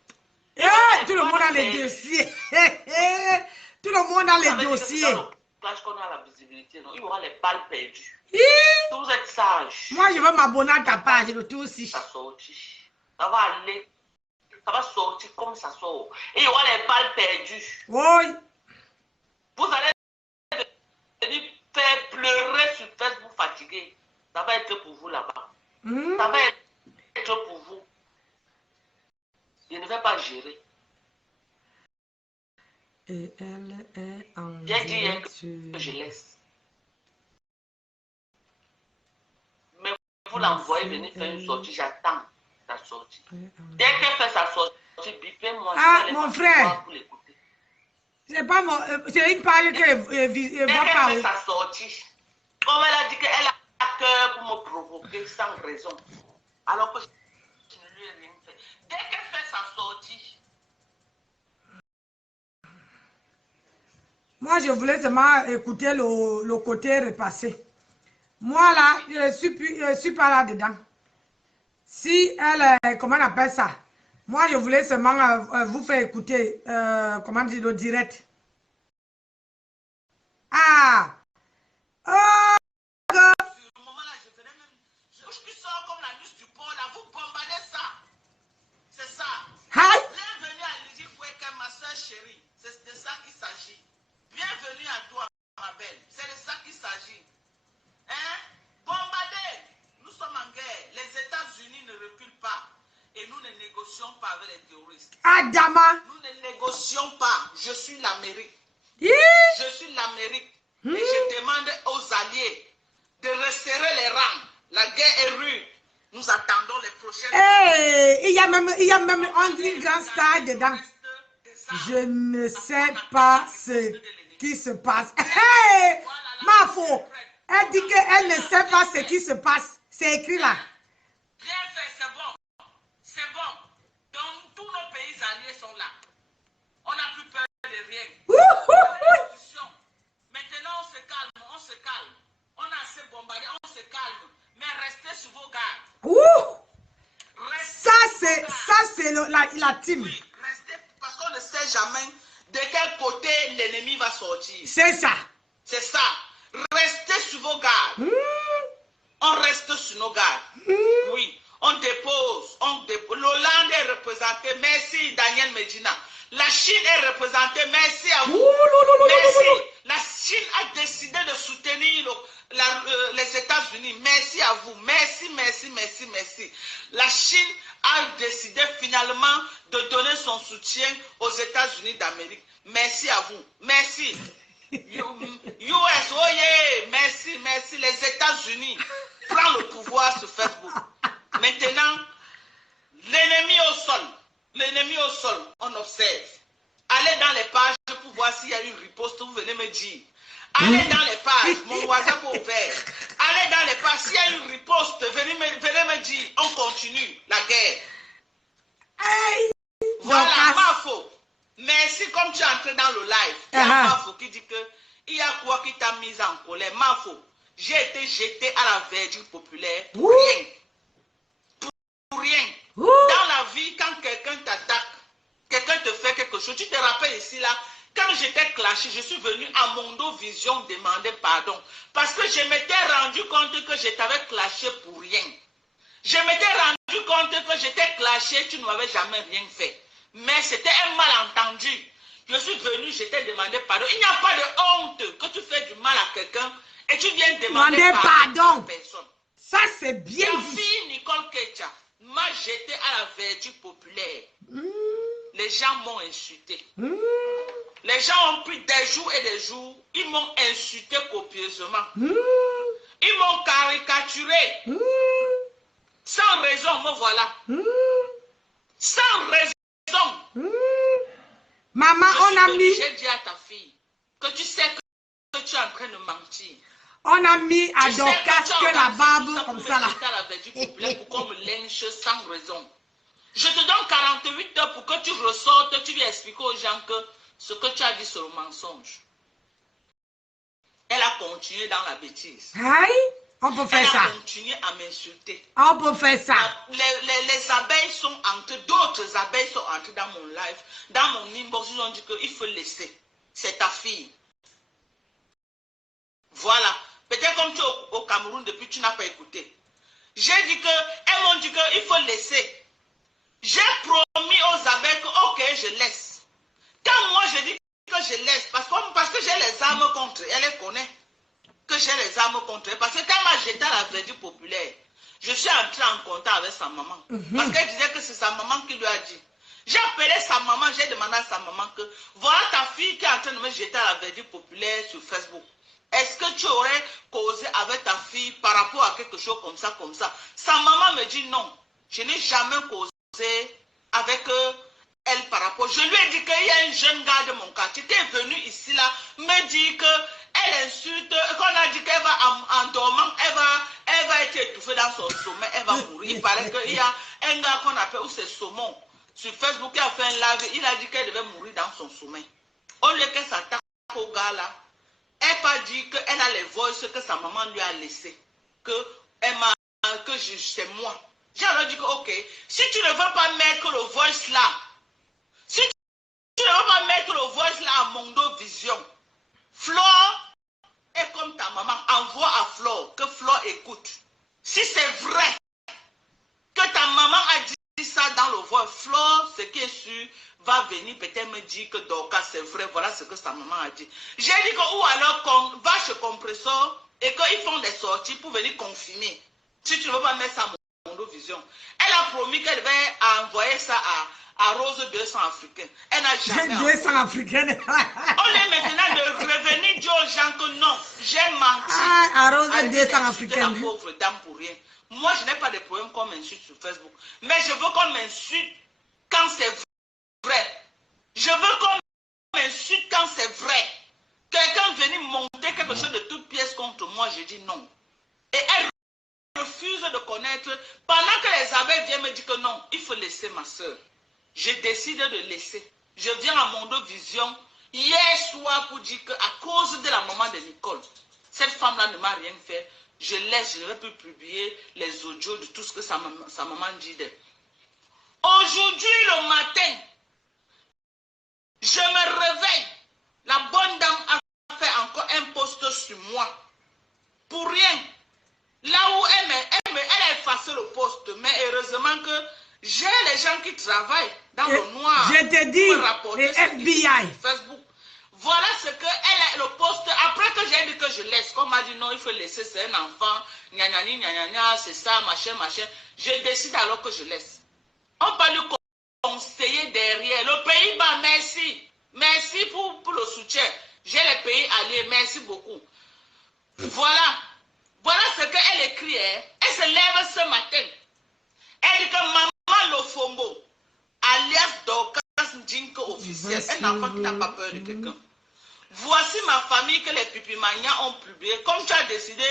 Tout le monde a les dossiers. Tout le monde a les dossiers. Qu'on a la visibilité, non? Il y aura les balles perdues. Vous êtes sages. Moi, je veux m'abonner à ta page, le tout aussi. Ça sortit. Ça va aller. Ça va sortir comme ça sort. Et il y aura les balles perdues. Oui. Vous allez venir faire pleurer sur Facebook fatigué. Ça va être pour vous là-bas. Ça va être pour vous. Je ne vais pas gérer. Et elle est en J'ai dit que je laisse. Mais vous l'envoyez venir faire une sortie, j'attends sa sortie. Dès qu'elle fait sa sortie, bipez-moi. Ah, mon frère. C'est pas mon... c'est une page que dès va qu'elle parler. fait sa sortie, comme elle a dit qu'elle a cœur pour me provoquer sans raison. Alors que je ne lui ai rien fait. Dès qu'elle fait sa sortie, moi, je voulais seulement écouter le côté repassé. Moi, là, je suis pas là-dedans. Si elle, comment on appelle ça? Moi, je voulais seulement vous faire écouter, comment dire, le direct. Ah! Oh! au moment-là, je venais même. Je sors comme la nuit du port, là, vous bombardez ça. C'est ça. Hi! Bienvenue à Lydie Fouéka, ma soeur chérie. C'est de ça qu'il s'agit. Bienvenue à toi, ma belle. C'est de ça qu'il s'agit. Hein? Bombardez. Nous sommes en guerre. Les États-Unis ne reculent pas. Et nous ne négocions pas avec les terroristes. Adama! Nous ne négocions pas. Je suis l'Amérique. Je suis l'Amérique. Et je demande aux alliés de resserrer les rangs. La guerre est rude. Nous attendons les prochaines. Hey, il y a même André Grand Star dedans. Je ne sais pas ce qui se passe. Hey, Mafo, elle dit qu'elle ne sait pas ce qui se passe. C'est écrit là. Bien fait, c'est bon. C'est bon. Donc, tous nos pays alliés sont là. On n'a plus peur de rien. Maintenant, on se calme, on se calme. On a assez bombardé, on se calme. Mais restez sur vos gardes. Ça, c'est la team. Oui, restez, parce qu'on ne sait jamais de quel côté l'ennemi va sortir. C'est ça. C'est ça. Restez sur vos gardes. On reste sur nos gardes. Oui, on dépose. L'Hollande est représentée. Merci, Daniel Medina. La Chine est représentée. Merci à vous. Merci. La Chine a décidé de soutenir les États-Unis. Merci à vous. Merci, merci, merci, merci. La Chine a décidé finalement de donner son soutien aux États-Unis d'Amérique. Merci à vous. Merci. US, oh yeah. Merci, merci. Les États-Unis prennent le pouvoir sur Facebook. Maintenant, l'ennemi au sol. L'ennemi au sol, on observe. Allez dans les pages pour voir s'il y a une riposte, vous venez me dire. Allez dans les pages, mon voisin m'a ouvert. Allez dans les pages, s'il y a une riposte, venez me dire, on continue la guerre. Hey. Voilà, Mafo. Merci, comme tu es entré dans le live. Il y a Mafo qui dit que il y a quoi qui t'a mis en colère. Mafo, j'ai été jeté à la verdure populaire pour rien. Pour rien. Dans la vie, quand quelqu'un t'attaque, quelqu'un te fait quelque chose, tu te rappelles ici là, quand j'étais clashé, je suis venu à Mondo Vision demander pardon. Parce que je m'étais rendu compte que je t'avais clashé pour rien. Je m'étais rendu compte que j'étais clashé, tu ne m'avais jamais rien fait. Mais c'était un malentendu. Je suis venu, je t'ai demandé pardon. Il n'y a pas de honte que tu fais du mal à quelqu'un et tu viens demander pardon à personne. Ça, c'est bien Ta dit. fille Nicole Ketia m'a jeté à la verdure populaire, les gens m'ont insulté. Les gens ont pris des jours et des jours, ils m'ont insulté copieusement. Ils m'ont caricaturé. Sans raison, me voilà. Sans raison. Maman, on a mis... J'ai dit à ta fille que tu sais que tu es en train de mentir. On a mis à Dorcas que la barbe comme ça là. Pour qu'on me lynche sans raison. Je te donne 48 heures pour que tu ressortes, tu lui expliques aux gens que ce que tu as dit c'est le mensonge. Elle a continué dans la bêtise. Aïe, on peut faire ça. Elle a continué à m'insulter. On peut faire ça. Les abeilles sont entrées, d'autres abeilles sont entrées dans mon live, dans mon inbox, ils ont dit qu'il faut laisser. C'est ta fille. Voilà. Peut-être comme tu es au Cameroun depuis, tu n'as pas écouté. J'ai dit que, elles m'ont dit qu'il faut laisser. J'ai promis aux abeilles que, ok, je laisse. Quand moi je dis que je laisse, parce que j'ai les armes contre elle, elle connaît que j'ai les armes contre elle. Parce que quand elle m'a jeté à la verdure populaire, je suis entrée en contact avec sa maman. Parce qu'elle disait que c'est sa maman qui lui a dit. J'ai appelé sa maman, j'ai demandé à sa maman que, voilà ta fille qui est en train de me jeter à la verdure populaire sur Facebook. Est-ce que tu aurais causé avec ta fille par rapport à quelque chose comme ça, comme ça? Sa maman me dit non. Je n'ai jamais causé avec elle par rapport. Je lui ai dit qu'il y a un jeune gars de mon quartier qui est venu ici là, me dit qu'elle insulte, qu'on a dit qu'elle va en dormant, elle va être étouffée dans son sommeil, elle va mourir. Il paraît qu'il y a un gars qu'on appelle, où c'est Saumon, sur Facebook, qui a fait un live, il a dit qu'elle devait mourir dans son sommeil. Au lieu qu'elle s'attaque au gars là, elle n'a pas dit qu'elle a les voices que sa maman lui a laissées. Que c'est moi. J'ai alors dit que, ok, si tu ne veux pas mettre le voice là, si tu ne veux pas mettre le voice là à Mondo Vision, Flore est comme ta maman. Envoie à Flore, que Flore écoute. Si c'est vrai que ta maman a dit ça dans le voice, Flore, ce qui est sûr, va venir peut-être me dire que Dorcas c'est vrai, voilà ce que sa maman a dit. J'ai dit que, ou alors va chez Compressor et qu'ils font des sorties pour venir confirmer. Si tu ne veux pas mettre ça à Mondo Vision. Elle a promis qu'elle devait envoyer ça à Rose 200 africaine. Elle n'a jamais envoyé. 200 africaine. On est maintenant de revenir dire aux gens que non, j'ai menti. Ah, à Rose 200 africaine. La pauvre dame pour rien. Moi, je n'ai pas de problème qu'on m'insulte sur Facebook. Mais je veux qu'on m'insulte quand c'est vrai. Je veux qu'on m'insulte quand c'est vrai. Quelqu'un venir monter quelque chose de toute pièce contre moi, je dis non. Et elle refuse de connaître. Pendant que les abeilles viennent me dire que non, il faut laisser ma soeur. Je décide de laisser. Je viens à Mondo Vision hier soir pour dire qu'à cause de la maman de Nicole, cette femme-là ne m'a rien fait. Je laisse, je ne vais plus publier les audios de tout ce que sa maman dit d'elle. Aujourd'hui, le matin, je me réveille. La bonne dame a fait encore un post sur moi. Pour rien. Là où elle a effacé le post. Mais heureusement que j'ai les gens qui travaillent dans le noir. Je te dis, les FBI. Facebook. Voilà ce que elle a le post. Après que j'ai dit que je laisse, comme m'a dit non, il faut laisser, c'est un enfant. Gna gna gna gna, c'est ça, machin, machin. Je décide alors que je laisse. On peut lui conseiller derrière. Le Pays-Bas, merci. Merci pour le soutien. J'ai les pays alliés, merci beaucoup. Voilà. Voilà ce qu'elle écrit. Hein. Elle se lève ce matin. Elle dit que maman Lofombo, alias Dorcas Ndinko officiel, un enfant qui n'a pas peur de quelqu'un. Voici ma famille que les Pipimania ont publié. Comme tu as décidé,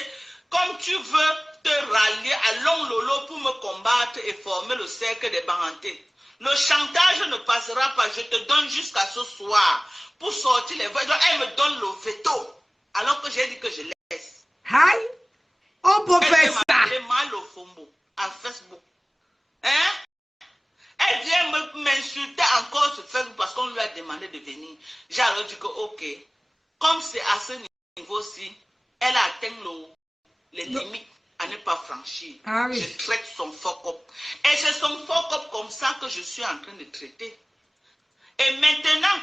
comme tu veux te rallier à Long Lolo pour me combattre et former le cercle des Barantés. Le chantage ne passera pas. Je te donne jusqu'à ce soir pour sortir les voix. Elle me donne le veto. Alors que j'ai dit que je laisse. Aïe, on peut faire ça. Elle m'a mal au fombo à Facebook. Hein? Elle vient m'insulter encore sur Facebook parce qu'on lui a demandé de venir. J'ai alors dit que ok. Comme c'est à ce niveau-ci, elle a atteint les limites à ne pas franchir. Ah oui. Je traite son fuck-up. Et c'est son fuck-up comme ça que je suis en train de traiter. Et maintenant,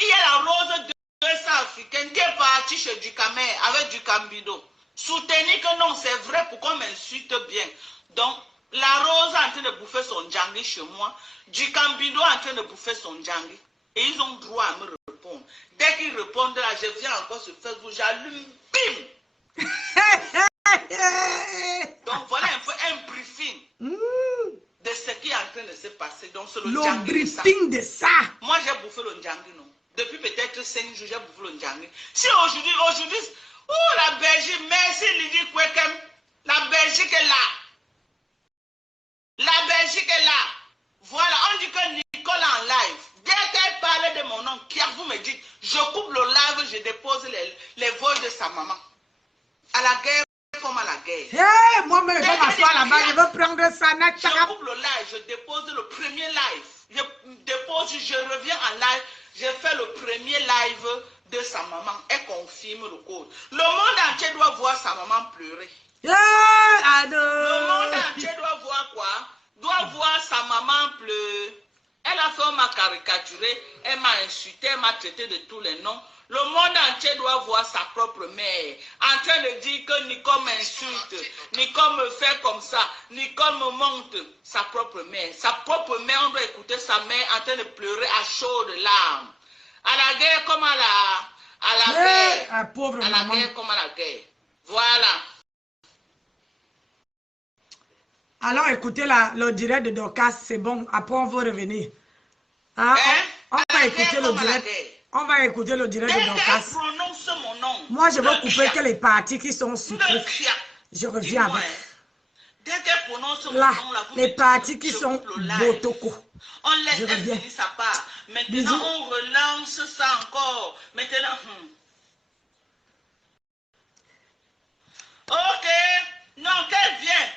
il y a la Rose 200 africaine qui est partie chez Ducamer avec du Cambido. Soutenir que non, c'est vrai pour qu'on m'insulte bien. Donc, La Rose est en train de bouffer son djangui chez moi. Du Cambido est en train de bouffer son djangui. Et ils ont droit à me répondre. Dès qu'ils répondent là, je viens encore sur Facebook, j'allume, bim! Donc voilà un peu un briefing de ce qui est en train de se passer. Donc c'est le briefing de ça. Moi j'ai bouffé le djangui, non? Depuis peut-être 5 jours, j'ai bouffé le djangui. Si aujourd'hui, oh la Belgique, merci Lydie Kwekem. La Belgique est là. La Belgique est là. Voilà, on dit que Nicole en live. Dès qu'elle parlait de mon nom, vous me dites, je coupe le live, je dépose les vols de sa maman. À la guerre comme à la guerre. Hey, moi-même, je vais m'asseoir là-bas, je vais prendre ça. Je coupe le live, je dépose le premier live. Je reviens en live, je fais le premier live de sa maman. Elle confirme le code. Le monde entier doit voir sa maman pleurer. Le monde entier doit voir quoi? Doit voir sa maman pleurer. Elle a fait m'a caricaturé, elle m'a insulté, elle m'a traité de tous les noms. Le monde entier doit voir sa propre mère en train de dire que Nicole m'insulte, Nicole me fait comme ça, Nicole me monte. Sa propre mère, on doit écouter sa mère en train de pleurer à chaudes larmes. À la guerre comme à la guerre. À pauvre à la maman. guerre comme à la guerre. Voilà. Alors écoutez le direct de Dorcas, c'est bon. Après on va revenir. Hein? On va écouter le direct. On va écouter le direct de Dorcas. Moi je vais couper que les parties qui sont sucrées. Je reviens avec. Dès qu'elle prononce mon Là, nom, là, les parties qui sont botoko. On laisse elle finir sa part. Maintenant, on relance ça encore. Maintenant. Ok. Non, qu'elle vient.